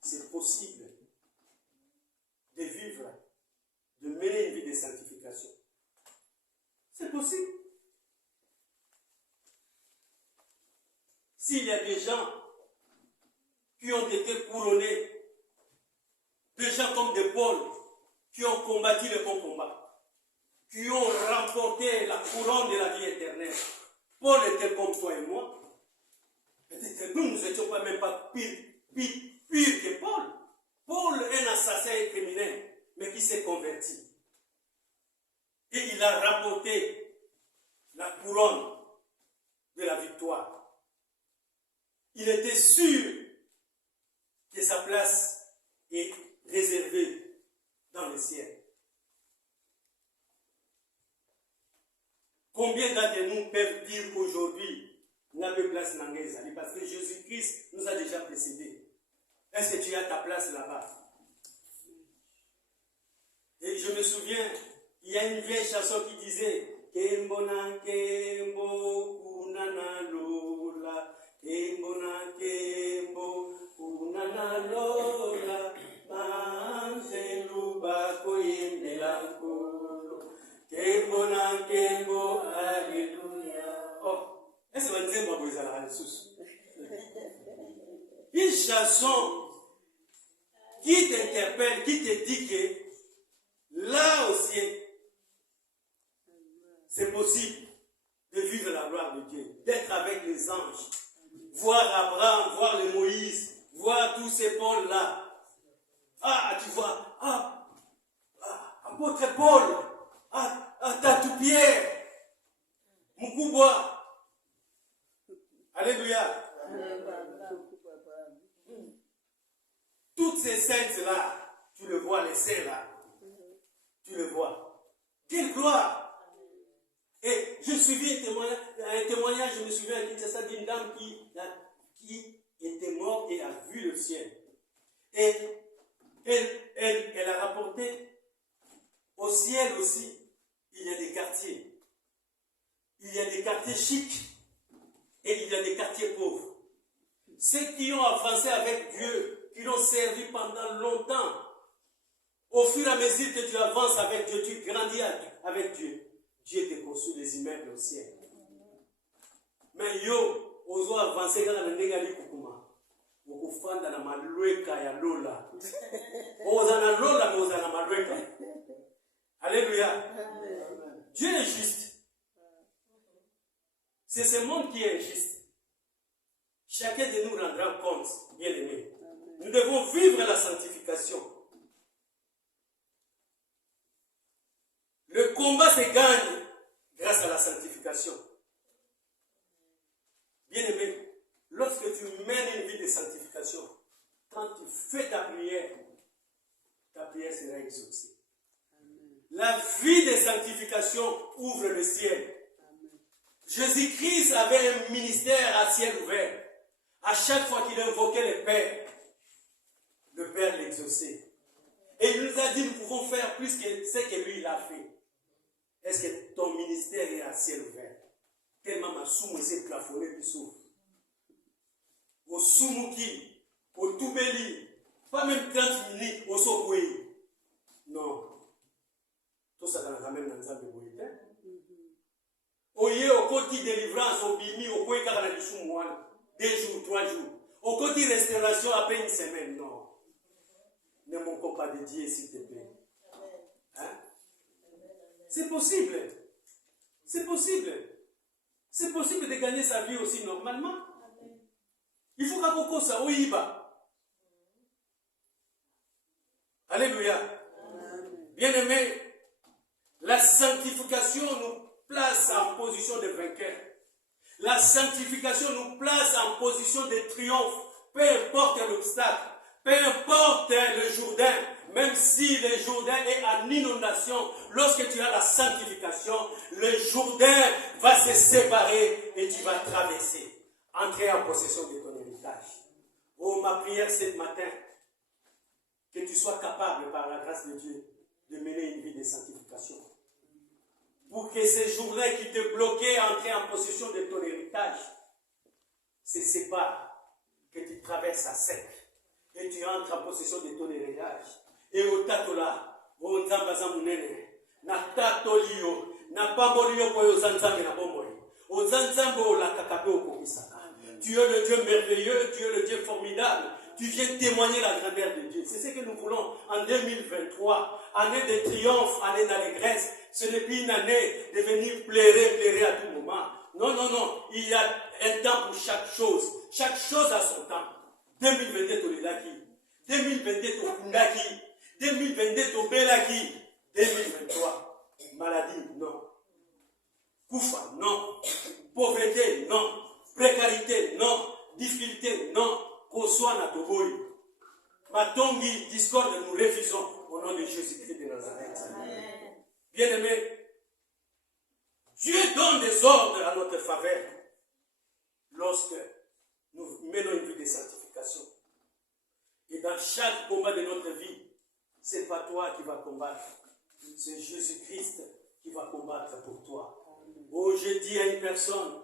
C'est possible de vivre, de mener une vie de sanctification. C'est possible. S'il y a des gens qui ont été couronnés, des gens comme des Paul, qui ont combattu le bon combat, qui ont remporté la couronne de la vie éternelle. Paul était comme toi et moi. Peut-être que nous n'étions pas même pas pire que Paul. Paul est un assassin et criminel, mais qui s'est converti. Et il a remporté la couronne de la victoire. Il était sûr que sa place est réservée dans le ciel. Combien d'entre nous peuvent dire qu'aujourd'hui, il n'y a pas de place dans les années parce que Jésus-Christ nous a déjà précédés. Est-ce que tu as ta place là-bas? Et je me souviens, il y a une vieille chanson qui disait Kembona Kembo Kunana Lola, Kembona Kembo Kunana Lola, Manzeluba Koyendelako, Kembona Kembo, Alléluia. Oh, est-ce que vous avez dit que la ressource? Une chanson qui t'interpelle, qui te dit que là aussi, C'est possible de vivre la gloire de Dieu, d'être avec les anges, voir Abraham, voir les Moïse, voir tous ces Paul-là. Ah, tu vois, apôtre Paul, Tatou Pierre, Mukubwa. Alléluia. Toutes ces saintes-là, tu le vois, les saints-là, tu le vois. Quelle gloire! Et je suivis un témoignage, je me souviens à Kinshasa d'une dame qui était morte et a vu le ciel. Et elle a rapporté au ciel aussi, il y a des quartiers. Il y a des quartiers chics et il y a des quartiers pauvres. Ceux qui ont avancé avec Dieu, qui l'ont servi pendant longtemps, au fur et à mesure que tu avances avec Dieu, tu grandis avec Dieu. Dieu te construit des immeubles au ciel. Mais yo, ozo avancer dans la négali kukuma. Ukufanda na malweka ya lola. Ozana lola mais ozana malweka. Alléluia. Dieu est juste. C'est ce monde qui est injuste. Chacun de nous rendra compte, bien aimé. Nous devons vivre la sanctification. Le combat se gagne grâce à la sanctification. Bien aimé, lorsque tu mènes une vie de sanctification, quand tu fais ta prière sera exaucée. La vie de sanctification ouvre le ciel. Jésus-Christ avait un ministère à ciel ouvert. À chaque fois qu'il invoquait le Père l'exauçait. Et il nous a dit, nous pouvons faire plus que ce que lui il a fait. Est-ce que ton ministère est à ciel ouvert? Tellement ma soumou s'est plafonné puis s'ouvre. Au soumouki, au toubeli, pas même 30 minutes, au sokoué. Non. Tout ça dans la même dans le boïté. Au yé, au côté délivrance, au bimi, au koué car la soumouane. 2 jours, 3 jours. Au côté restauration, après une semaine. Non. Ne manquons pas de Dieu, s'il te plaît. Hein? C'est possible. C'est possible. C'est possible de gagner sa vie aussi normalement. Il faut qu'à ça, oïba. Alléluia. Bien-aimés, la sanctification nous place en position de vainqueur. La sanctification nous place en position de triomphe. Peu importe l'obstacle, peu importe le Jourdain, même si le Jourdain est en inondation, lorsque tu as la sanctification, le Jourdain va se séparer et tu vas traverser, entrer en possession de ton héritage. Oh, ma prière ce matin, que tu sois capable par la grâce de Dieu de mener une vie de sanctification. Pour que ces Jourdains qui te bloquaient à entrer en possession de ton héritage se séparent, que tu traverses à sec et tu entres en possession de ton héritage. Et au tatola, au nzambaza munene, na tatolio, na pambolio koyo zanzambe na bomboy. Au zanzambo la kakabe okokisaka. Tu es le Dieu merveilleux, tu es le Dieu formidable. Tu viens témoigner la grandeur de Dieu. C'est ce que nous voulons en 2023. Année de triomphe, année d'allégresse. Ce n'est plus une année de venir pleurer à tout moment. Non, non, non. Il y a un temps pour chaque chose. Chaque chose a son temps. 2022 Tolelaki. 2022 Tokundaki. 2022 Tobelaki. 2023. Maladie, non. Koufa, non. Pauvreté, non. Précarité, non. Difficulté, non. Kosoa na Toboy. Matongi, discorde, nous refusons au nom de Jésus-Christ de Nazareth. Bien-aimés, Dieu donne des ordres à notre faveur lorsque nous menons une vie de sanctification. Et dans chaque combat de notre vie, ce n'est pas toi qui vas combattre, c'est Jésus-Christ qui va combattre pour toi. Oh, je dis à une personne,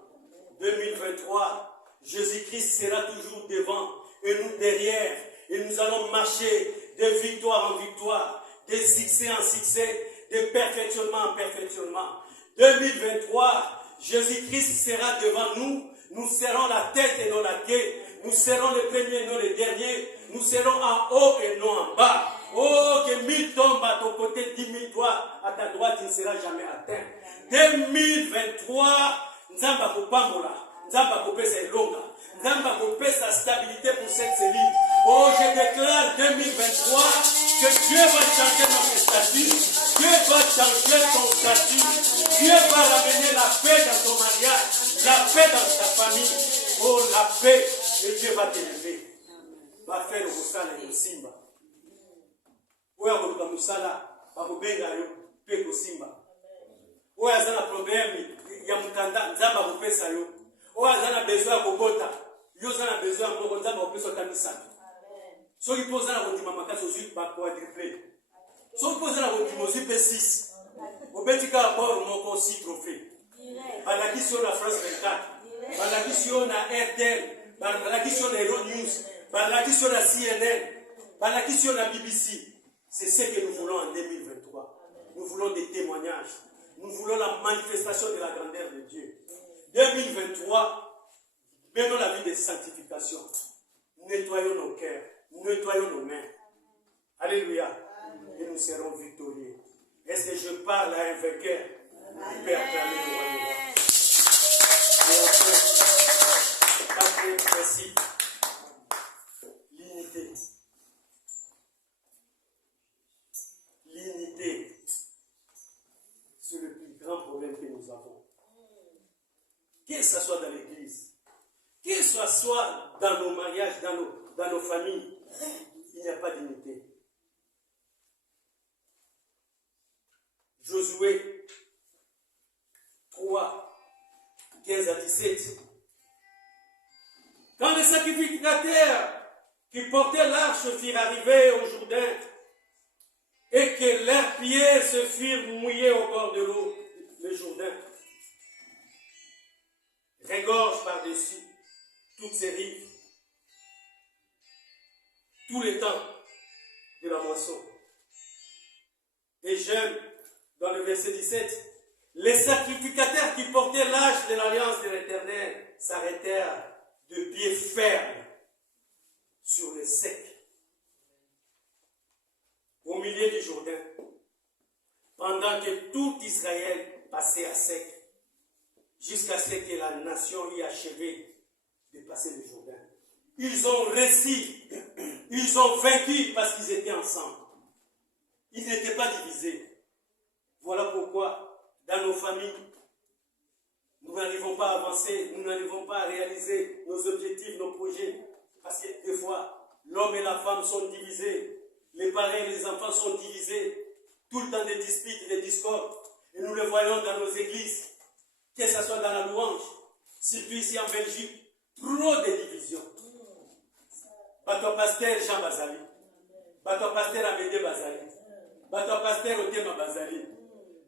2023, Jésus-Christ sera toujours devant et nous derrière. Et nous allons marcher de victoire en victoire, de succès en succès, de perfectionnement en perfectionnement. 2023, Jésus-Christ sera devant nous. Nous serons la tête et non la queue. Nous serons les premiers et non les derniers. Nous serons en haut et non en bas. Oh, que 1000 tombent à ton côté, 10 000 toi à ta droite, il ne sera jamais atteint. 2023, Nzamba Kopambola, Nzamba Kopesa Elonga, Nzamba Kopesa stabilité pour cette cellule. Oh, je déclare 2023 que Dieu va changer notre statut, Dieu va changer ton statut, Dieu va ramener la paix dans ton mariage, la paix dans ta famille. Oh, la paix, et Dieu va t'élever. Va faire le Moussala et le Simba. Où est-ce que Moussala va vous bénir le Simba? Où est-ce que le problème? Il y a Mukanda, Nzamba vous fait ça. Où est-ce que besoin de Bogota? Il y a besoin de Bogota, vous pouvez sortir de ça. So il pose la route mamaka sozu ba quadruplé. So il pose la route mozu P6. Au Betika bord mon 6 trophées. Balaki sur la France 24. Balaki sur la RTL, balaki sur la Hero News, balaki sur la CNN, balaki sur la BBC. C'est ce que nous voulons en 2023. Nous voulons des témoignages. Nous voulons la manifestation de la grandeur de Dieu. 2023, menons la vie de sanctification. Nettoyons nos cœurs. Nettoyons nos mains. Alléluia. Et nous serons victorieux. Est-ce que je parle à un vainqueur? Il peut acclamer le roi des rois. Et enfin, quatrième principe, l'unité. L'unité, c'est le plus grand problème que nous avons. Que ce soit dans l'église, que ce soit dans nos mariages, dans nos familles, il n'y a pas d'unité. Josué 3, 15 à 17. Quand les sacrificateurs qui portaient l'arche firent arriver au Jourdain et que leurs pieds se firent mouiller au bord de l'eau, le Jourdain regorge par-dessus toutes ces rives, tout le temps de la moisson. Et j'aime, dans le verset 17, les sacrificateurs qui portaient l'arche de l'alliance de l'Éternel s'arrêtèrent de pied ferme sur le sec, au milieu du Jourdain, pendant que tout Israël passait à sec, jusqu'à ce que la nation y achevé de passer le Jourdain. Ils ont réussi, ils ont vaincu parce qu'ils étaient ensemble. Ils n'étaient pas divisés. Voilà pourquoi, dans nos familles, nous n'arrivons pas à avancer, nous n'arrivons pas à réaliser nos objectifs, nos projets. Parce que des fois, l'homme et la femme sont divisés, les parents et les enfants sont divisés, tout le temps des disputes, des discordes. Et nous le voyons dans nos églises, que ce soit dans la louange, surtout ici en Belgique, trop de divisions. Bato pasteur Jean Bazali, bato pasteur Amédée Bazali, bato pasteur Otema Bazali,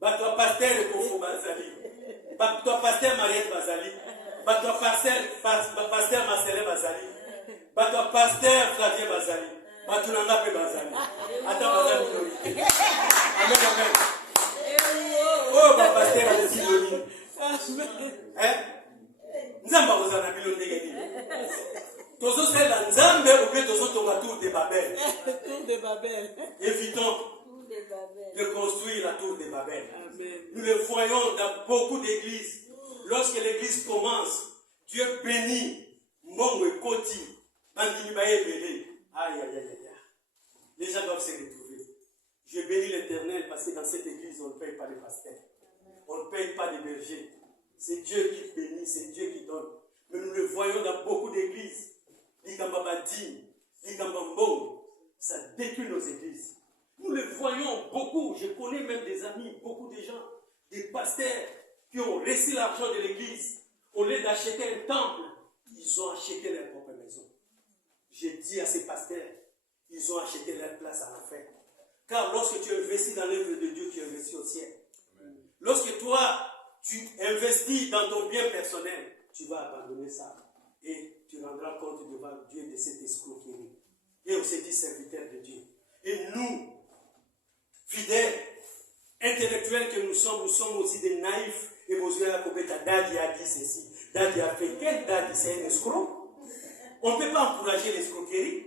bato pasteur Kofo Bazali, bato pasteur Mariette Bazali, bato pasteur Marcelin Bazali, bato pasteur Flavien Bazali, bato Nangape Bazali. Attends Bazali minorité. Amen, amen. Oh, ma pasteur a des synonymes. Hein? Nzamba kozana bilonde ngeni. Tozo sela nzambe ou bien tozo tonga tour de Babel. Tour de Babel. Évitons de construire la tour de Babel. Amen. Nous le voyons dans beaucoup d'églises. Lorsque l'église commence, Dieu bénit Mbongo et Koti, Bandini Baye Bélé. Aïe, aïe, aïe, aïe. Les gens doivent se retrouver. Je bénis l'Éternel parce que dans cette église, on ne paye pas les pasteurs. On ne paye pas les bergers. C'est Dieu qui bénit, c'est Dieu qui donne. Mais nous le voyons dans beaucoup d'églises. Likambabadi, Likambambo, ça détruit nos églises. Nous le voyons beaucoup. Je connais même des amis, beaucoup de gens, des pasteurs qui ont reçu l'argent de l'église. Au lieu d'acheter un temple, ils ont acheté leur propre maison. J'ai dit à ces pasteurs, ils ont acheté leur place à l'enfer. Car lorsque tu investis dans l'œuvre de Dieu, tu investis au ciel. Lorsque toi, tu investis dans ton bien personnel, tu vas abandonner ça. Et tu rendras compte devant Dieu de cette escroquerie. Et on s'est dit serviteurs de Dieu. Et nous, fidèles, intellectuels que nous sommes aussi des naïfs. Et vous avez compris, Dadi a dit ceci. Dadi a fait quel Dadi? C'est un escroc. On ne peut pas encourager l'escroquerie.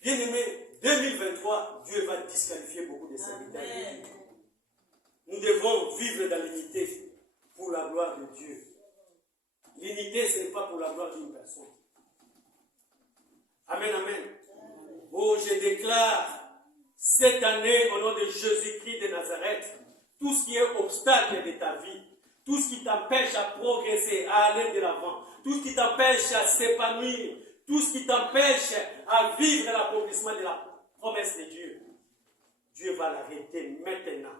Bien aimé, 2023, Dieu va disqualifier beaucoup de serviteurs de Dieu. Nous devons vivre dans l'unité pour la gloire de Dieu. L'unité, ce n'est pas pour la gloire d'une personne. Amen, amen. Oh, je déclare cette année, au nom de Jésus-Christ de Nazareth, tout ce qui est obstacle de ta vie, tout ce qui t'empêche à progresser, à aller de l'avant, tout ce qui t'empêche à s'épanouir, tout ce qui t'empêche à vivre l'accomplissement de la promesse de Dieu, Dieu va l'arrêter maintenant.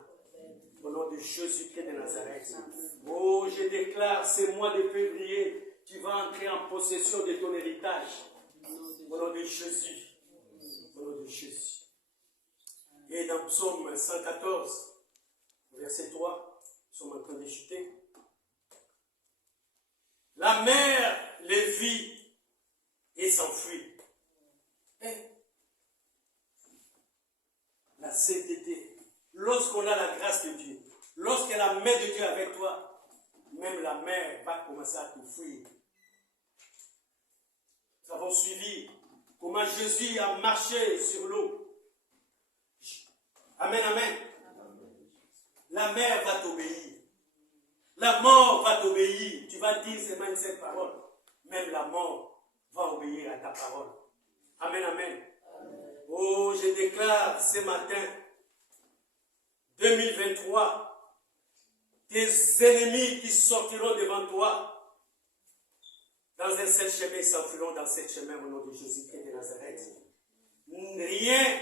Au nom de Jésus-Christ de Nazareth. Oh, je déclare ce mois de février, tu vas entrer en possession de ton héritage. Au nom de Jésus. Au nom de Jésus. Et dans Psaume 114, verset 3, nous sommes en train de chuter. La mer les vit et s'enfuit. La sainteté. Lorsqu'on a la grâce de Dieu, lorsque la main de Dieu est avec toi, même la mer va commencer à te fuir. Nous avons suivi comment Jésus a marché sur l'eau. Amen, amen. La mer va t'obéir. La mort va t'obéir. Tu vas dire seulement une seule parole. Même la mort va obéir à ta parole. Amen, amen. Oh, je déclare ce matin, 2023, tes ennemis qui sortiront devant toi, dans un seul chemin, s'enfuiront dans ce chemin au nom de Jésus-Christ de Nazareth. Rien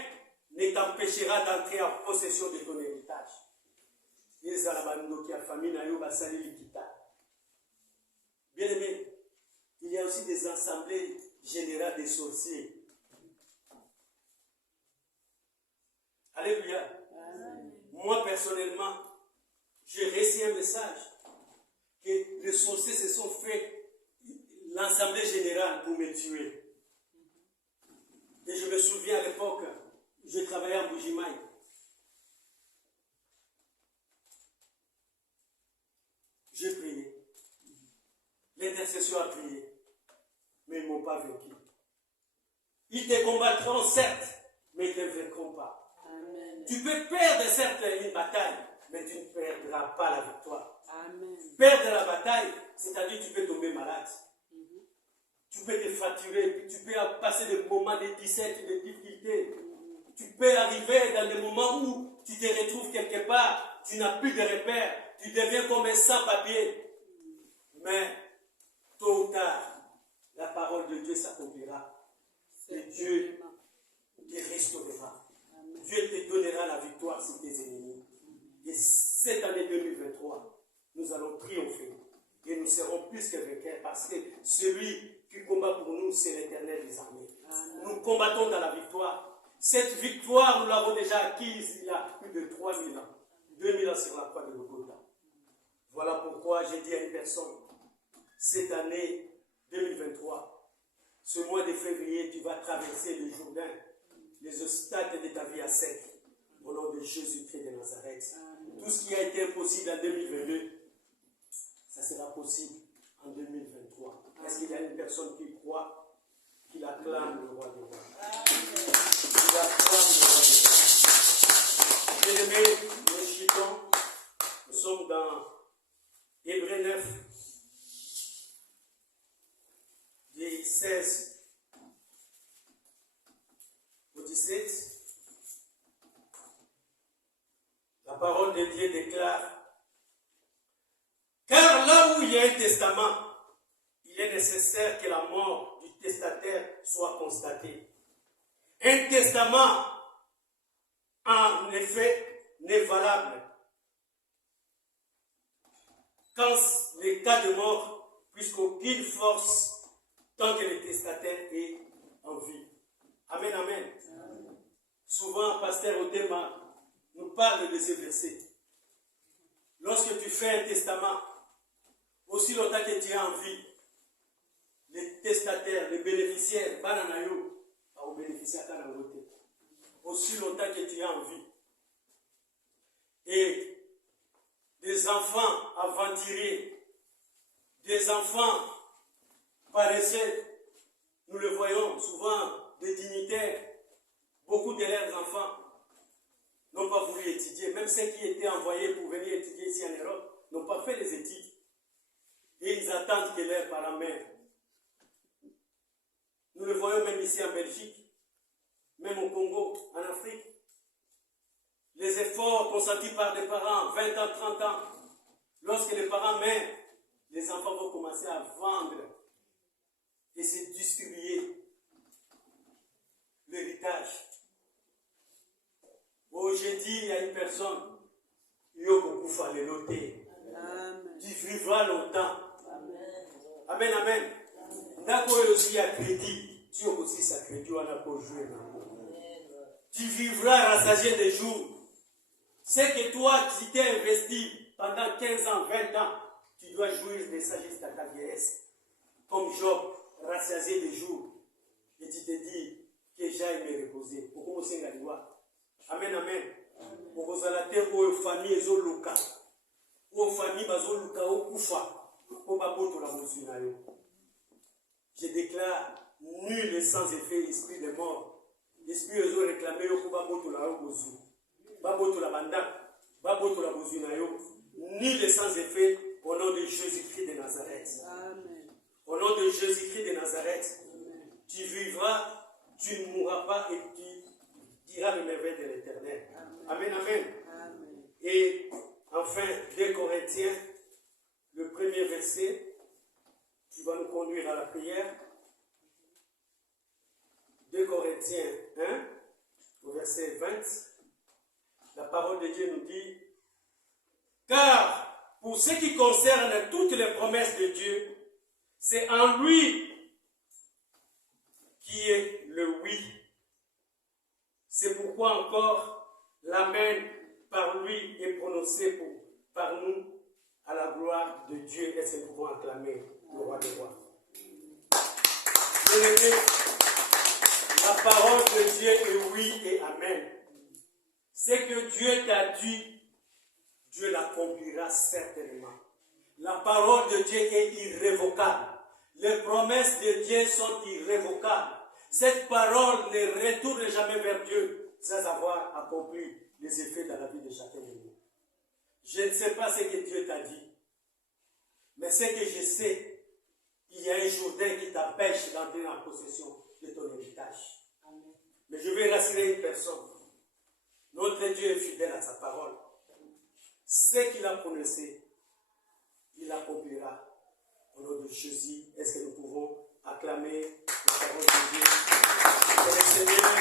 ne t'empêchera d'entrer en possession de ton héritage. Bien aimé, il y a aussi des assemblées générales des sorciers. Alléluia. Moi, personnellement, j'ai reçu un message que les sorciers se sont fait l'assemblée générale pour me tuer. Et je me souviens à l'époque, je travaillais en Bougimaï. J'ai prié. L'intercession a prié. Mais ils ne m'ont pas vaincu. Ils te combattront, certes, mais ils ne te vaincront pas. Amen. Tu peux perdre, certes, une bataille, mais tu ne perdras pas la victoire. Amen. Perdre la bataille, c'est-à-dire tu peux tomber malade. Tu peux te fracturer, tu peux passer des moments de dissette, de difficultés. Tu peux arriver dans des moments où tu te retrouves quelque part, tu n'as plus de repères, tu deviens comme un sans-papier. Mais, tôt ou tard, la parole de Dieu s'accomplira. Et Dieu te restaurera. Dieu te donnera la victoire sur tes ennemis. Et cette année 2023, nous allons triompher. Et nous serons plus que vainqueurs parce que celui qui combat pour nous, c'est l'Éternel des armées. Nous combattons dans la victoire. Cette victoire, nous l'avons déjà acquise il y a plus de 3000 ans. 2000 ans sur la croix de Golgotha. Voilà pourquoi j'ai dit à une personne, cette année 2023, ce mois de février, tu vas traverser le Jourdain, les obstacles de ta vie à sec, au nom de Jésus-Christ de Nazareth. Tout ce qui a été impossible en 2022, ça sera possible en 2023. Est-ce qu'il y a une personne qui croit qu'il acclame le roi des rois? Il acclame le roi des rois. Bien-aimés, nous chutons. Nous sommes dans Hébreux 9, des 16 au 17. La parole de Dieu déclare: car là où il y a un testament, il est nécessaire que la mort du testataire soit constatée. Un testament, en effet, n'est valable qu'en les cas de mort, puisqu'aucune force tant que le testataire est en vie. Amen, amen. Souvent, pasteur Odema nous parle de ces versets. Lorsque tu fais un testament, aussi longtemps que tu es en vie, les testataires, les bénéficiaires, aussi longtemps que tu es en vie. Et des enfants aventuriers, des enfants paresseux, nous le voyons souvent, des dignitaires, beaucoup de leurs enfants n'ont pas voulu étudier, même même ceux qui étaient envoyés pour venir étudier ici en Europe, n'ont pas fait les études. Et ils attendent que leurs parents meurent. Nous le voyons même ici en Belgique, même au Congo, en Afrique. Les efforts consentis par des parents, 20 ans, 30 ans, lorsque les parents meurent, les enfants vont commencer à vendre et se distribuer l'héritage. Aujourd'hui, il y a une personne, Yoko le noter. Tu vivras longtemps. Amen, amen. D'accord, aussi à crédit. Tu as aussi sa crédit, on a pour jouer. Tu vivras rassasié des jours. C'est que toi, qui t'es investi pendant 15 ans, 20 ans, tu dois jouir de ça jusqu'à ta vieillesse. Comme Job, rassasié des jours. Et tu te dis que j'aille me reposer. Pourquoi vous avez amen, amen. Pourquoi vous avez aux familles et aux locaux. Aux familles, aux locaux, aux koufa. Pour baboto la mosina yo. Je déclare nul et sans effet l'esprit des morts. L'esprit aux autres réclamés pour baboto la bozu. Baboto la banda. Baboto la mosina yo. Nul et sans effet au nom de Jésus-Christ de Nazareth. Amen. Au nom de Jésus-Christ de Nazareth. Amen. Tu vivras, tu ne mourras pas et tu diras le merveille de l'Éternel. Amen, amen. Amen. Et enfin, 2 Corinthiens, le premier verset, qui va nous conduire à la prière. 2 Corinthiens 1, au verset 20, la parole de Dieu nous dit, car pour ce qui concerne toutes les promesses de Dieu, c'est en lui qui est le oui. C'est pourquoi encore l'Amen par lui est prononcé par nous à la gloire de Dieu. Est-ce que nous pouvons acclamer le roi des rois? Bien-aimés, la parole de Dieu est oui et Amen. Ce que Dieu t'a dit, Dieu l'accomplira certainement. La parole de Dieu est irrévocable. Les promesses de Dieu sont irrévocables. Cette parole ne retourne jamais vers Dieu sans avoir accompli les effets dans la vie de chacun de nous. Je ne sais pas ce que Dieu t'a dit, mais ce que je sais, il y a un Jourdain qui t'empêche d'entrer en possession de ton héritage. Amen. Mais je vais rassurer une personne. Notre Dieu est fidèle à sa parole. Ce qu'il a prononcé, il l'accomplira. Au nom de Jésus, est-ce que nous pouvons acclamer la parole de Dieu? Que le Seigneur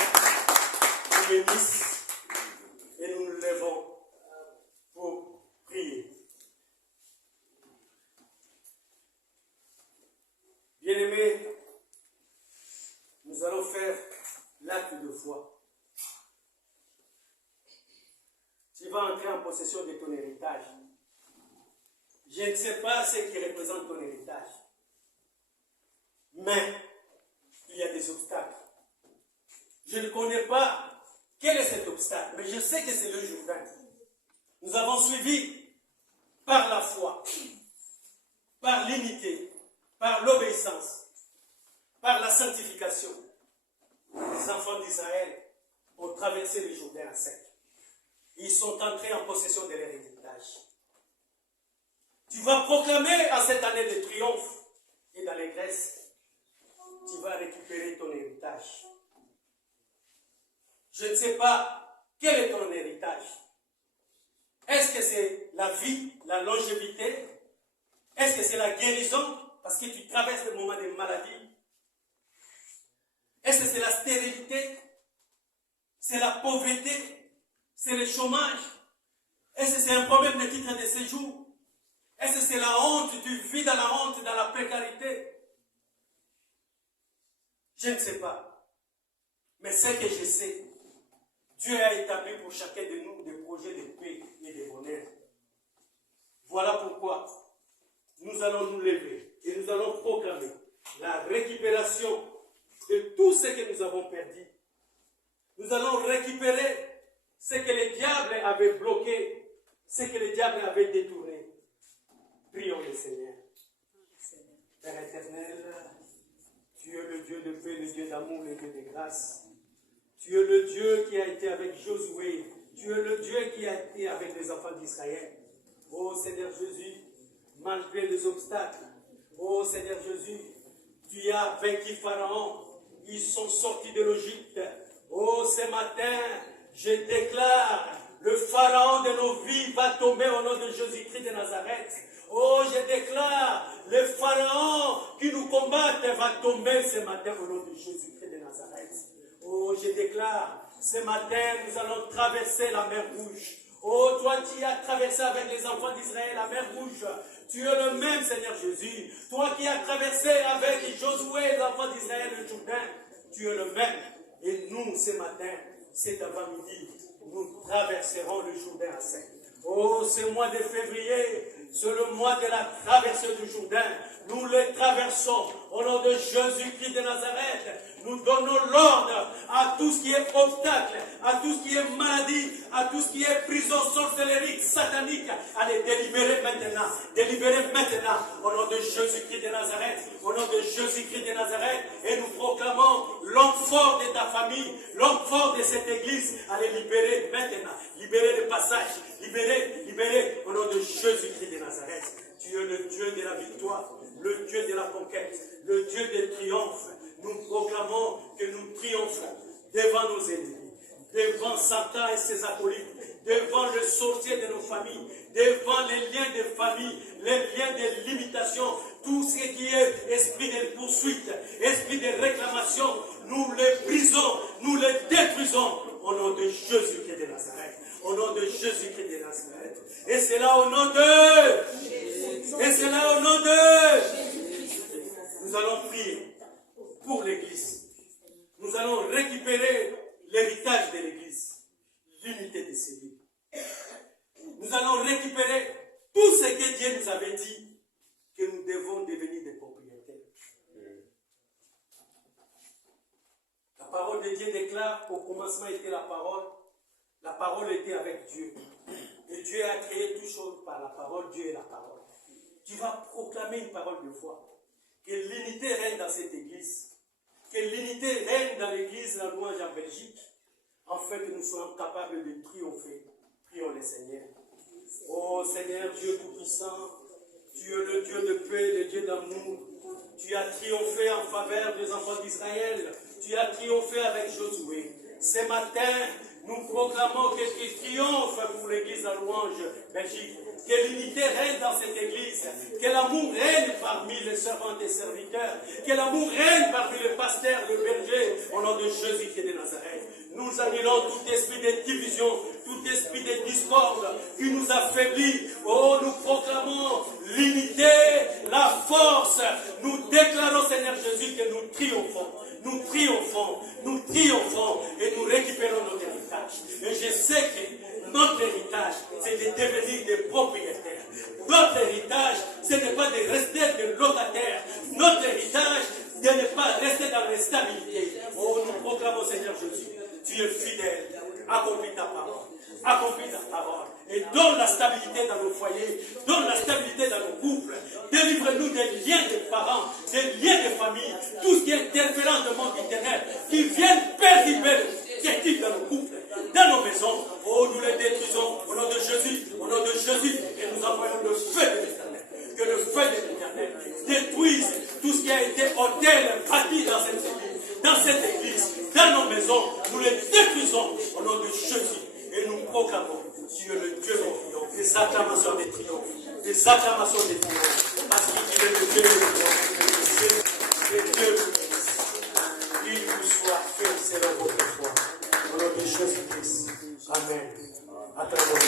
nous bénisse et nous nous levons pour prier. Bien-aimés, nous allons faire l'acte de foi. Tu vas entrer en possession de ton héritage. Je ne sais pas ce qui représente ton héritage. Mais il y a des obstacles. Je ne connais pas quel est cet obstacle, mais je sais que c'est le Jourdain. Nous avons suivi par la foi, par l'unité, par l'obéissance, par la sanctification. Les enfants d'Israël ont traversé le Jourdain à sec. Ils sont entrés en possession de leur héritage. Tu vas proclamer en cette année de triomphe et d'allégresse, tu vas récupérer ton héritage. Je ne sais pas quel est ton héritage. Est-ce que c'est la vie, la longévité? Est-ce que c'est la guérison parce que tu traverses des moments de maladie? Est-ce que c'est la stérilité? C'est la pauvreté? C'est le chômage? Est-ce que c'est un problème de titre de séjour? Est-ce que c'est la honte? Tu vis dans la honte, dans la précarité? Je ne sais pas. Mais ce que je sais, Dieu a établi pour chacun de nous des projets de paix et de bonheur. Voilà pourquoi nous allons nous lever et nous allons proclamer la récupération de tout ce que nous avons perdu. Nous allons récupérer ce que le diable avait bloqué, ce que le diable avait détourné. Prions le Seigneur. Père éternel, tu es le Dieu de paix, le Dieu d'amour, le Dieu de grâce. Tu es le Dieu qui a été avec Josué. Tu Tu es le Dieu qui a été avec les enfants d'Israël. Oh Seigneur Jésus, malgré les obstacles, oh Seigneur Jésus, tu as vaincu Pharaon. Ils sont sortis de l'Égypte. Oh, ce matin, je déclare, le Pharaon de nos vies va tomber au nom de Jésus-Christ de Nazareth. Oh, je déclare, le Pharaon qui nous combat va tomber ce matin au nom de Jésus-Christ de Nazareth. Oh, je déclare, ce matin, nous allons traverser la mer Rouge. Oh, toi qui as traversé avec les enfants d'Israël la mer Rouge, tu es le même, Seigneur Jésus. Toi qui as traversé avec Josué les enfants d'Israël le Jourdain, tu es le même. Et nous, ce matin, cet avant-midi, nous traverserons le Jourdain à sec. Oh, ce mois de février, c'est le mois de la traversée du Jourdain. Nous le traversons au nom de Jésus-Christ de Nazareth. Nous donnons l'ordre à tout ce qui est obstacle, à tout ce qui est maladie, à tout ce qui est prison sorcellerie, satanique, à les délibérer maintenant. Délibérer maintenant au nom de Jésus-Christ de Nazareth. Au nom de Jésus-Christ de Nazareth. Et nous proclamons l'homme fort de ta famille, l'homme fort de cette église, à les libérer maintenant. Libérer le passage. Libérer au nom de Jésus-Christ de Nazareth. Tu es le Dieu de la victoire, le Dieu de la conquête, le Dieu des triomphes. Nous proclamons que nous triomphons devant nos ennemis, devant Satan et ses acolytes, devant le sorcier de nos familles, devant les liens de famille, les liens de limitation, tout ce qui est esprit de poursuite, esprit de réclamation, nous les brisons, nous les détruisons au nom de Jésus-Christ de Nazareth. Au nom de Jésus-Christ de Nazareth. Et c'est là au nom de... Et c'est là au nom de... Nous allons prier pour l'Église. Nous allons récupérer l'héritage de l'Église. L'unité des cellules. Nous allons récupérer tout ce que Dieu nous avait dit que nous devons devenir des propriétaires. La parole de Dieu déclare qu'au commencement était la parole. La parole était avec Dieu. Et Dieu a créé toutes choses par la parole. Dieu est la parole. Tu vas proclamer une parole de foi. Que l'unité règne dans cette église. Que l'unité règne dans l'église, la louange en Belgique. Afin que nous soyons capables de triompher. Prions le Seigneur. Oh Seigneur Dieu Tout-Puissant, tu es le Dieu de paix, le Dieu d'amour. Tu as triomphé en faveur des enfants d'Israël. Tu as triomphé avec Josué. Ce matin, nous proclamons que tu triomphes pour l'église de louange Belgique. Que l'unité règne dans cette église. Que l'amour règne parmi les servantes et serviteurs. Que l'amour règne parmi les pasteurs, le berger, au nom de Jésus-Christ de Nazareth. Nous annulons tout esprit de division, tout esprit de discorde qui nous affaiblit. Oh, nous proclamons l'unité, la force. Nous déclarons, Seigneur Jésus, que nous triomphons. Nous triomphons, nous triomphons et nous récupérons notre héritage. Et je sais que notre héritage, c'est de devenir des propriétaires. Notre héritage, ce n'est pas de rester des locataires. Notre héritage, de ne pas rester dans l'instabilité. Oh, nous proclamons, Seigneur Jésus, tu es fidèle. Accomplis ta parole. Accomplis ta parole. Et donne la stabilité dans nos foyers. Donne la stabilité dans nos couples. Délivre-nous des liens de parents, des liens de famille. Tout ce qui est interférent de monde éternel. Qui viennent perturber l'équipe dans nos couples, dans nos maisons. Oh, nous les détruisons au nom de Jésus. Au nom de Jésus. Et nous envoyons le feu de l'éternel. Que le feu de l'éternel détruise tout ce qui a été autel, bâti dans cette église, dans nos maisons. Nous les détruisons au nom de Jésus. Et nous proclamons, tu es le Dieu de triomphe, des acclamations de triomphe, des acclamations de triomphe, parce qu'il est le Dieu de triomphe, c'est Dieu qui qu'il vous soit fait selon votre foi, au nom de Jésus-Christ. Amen. À travers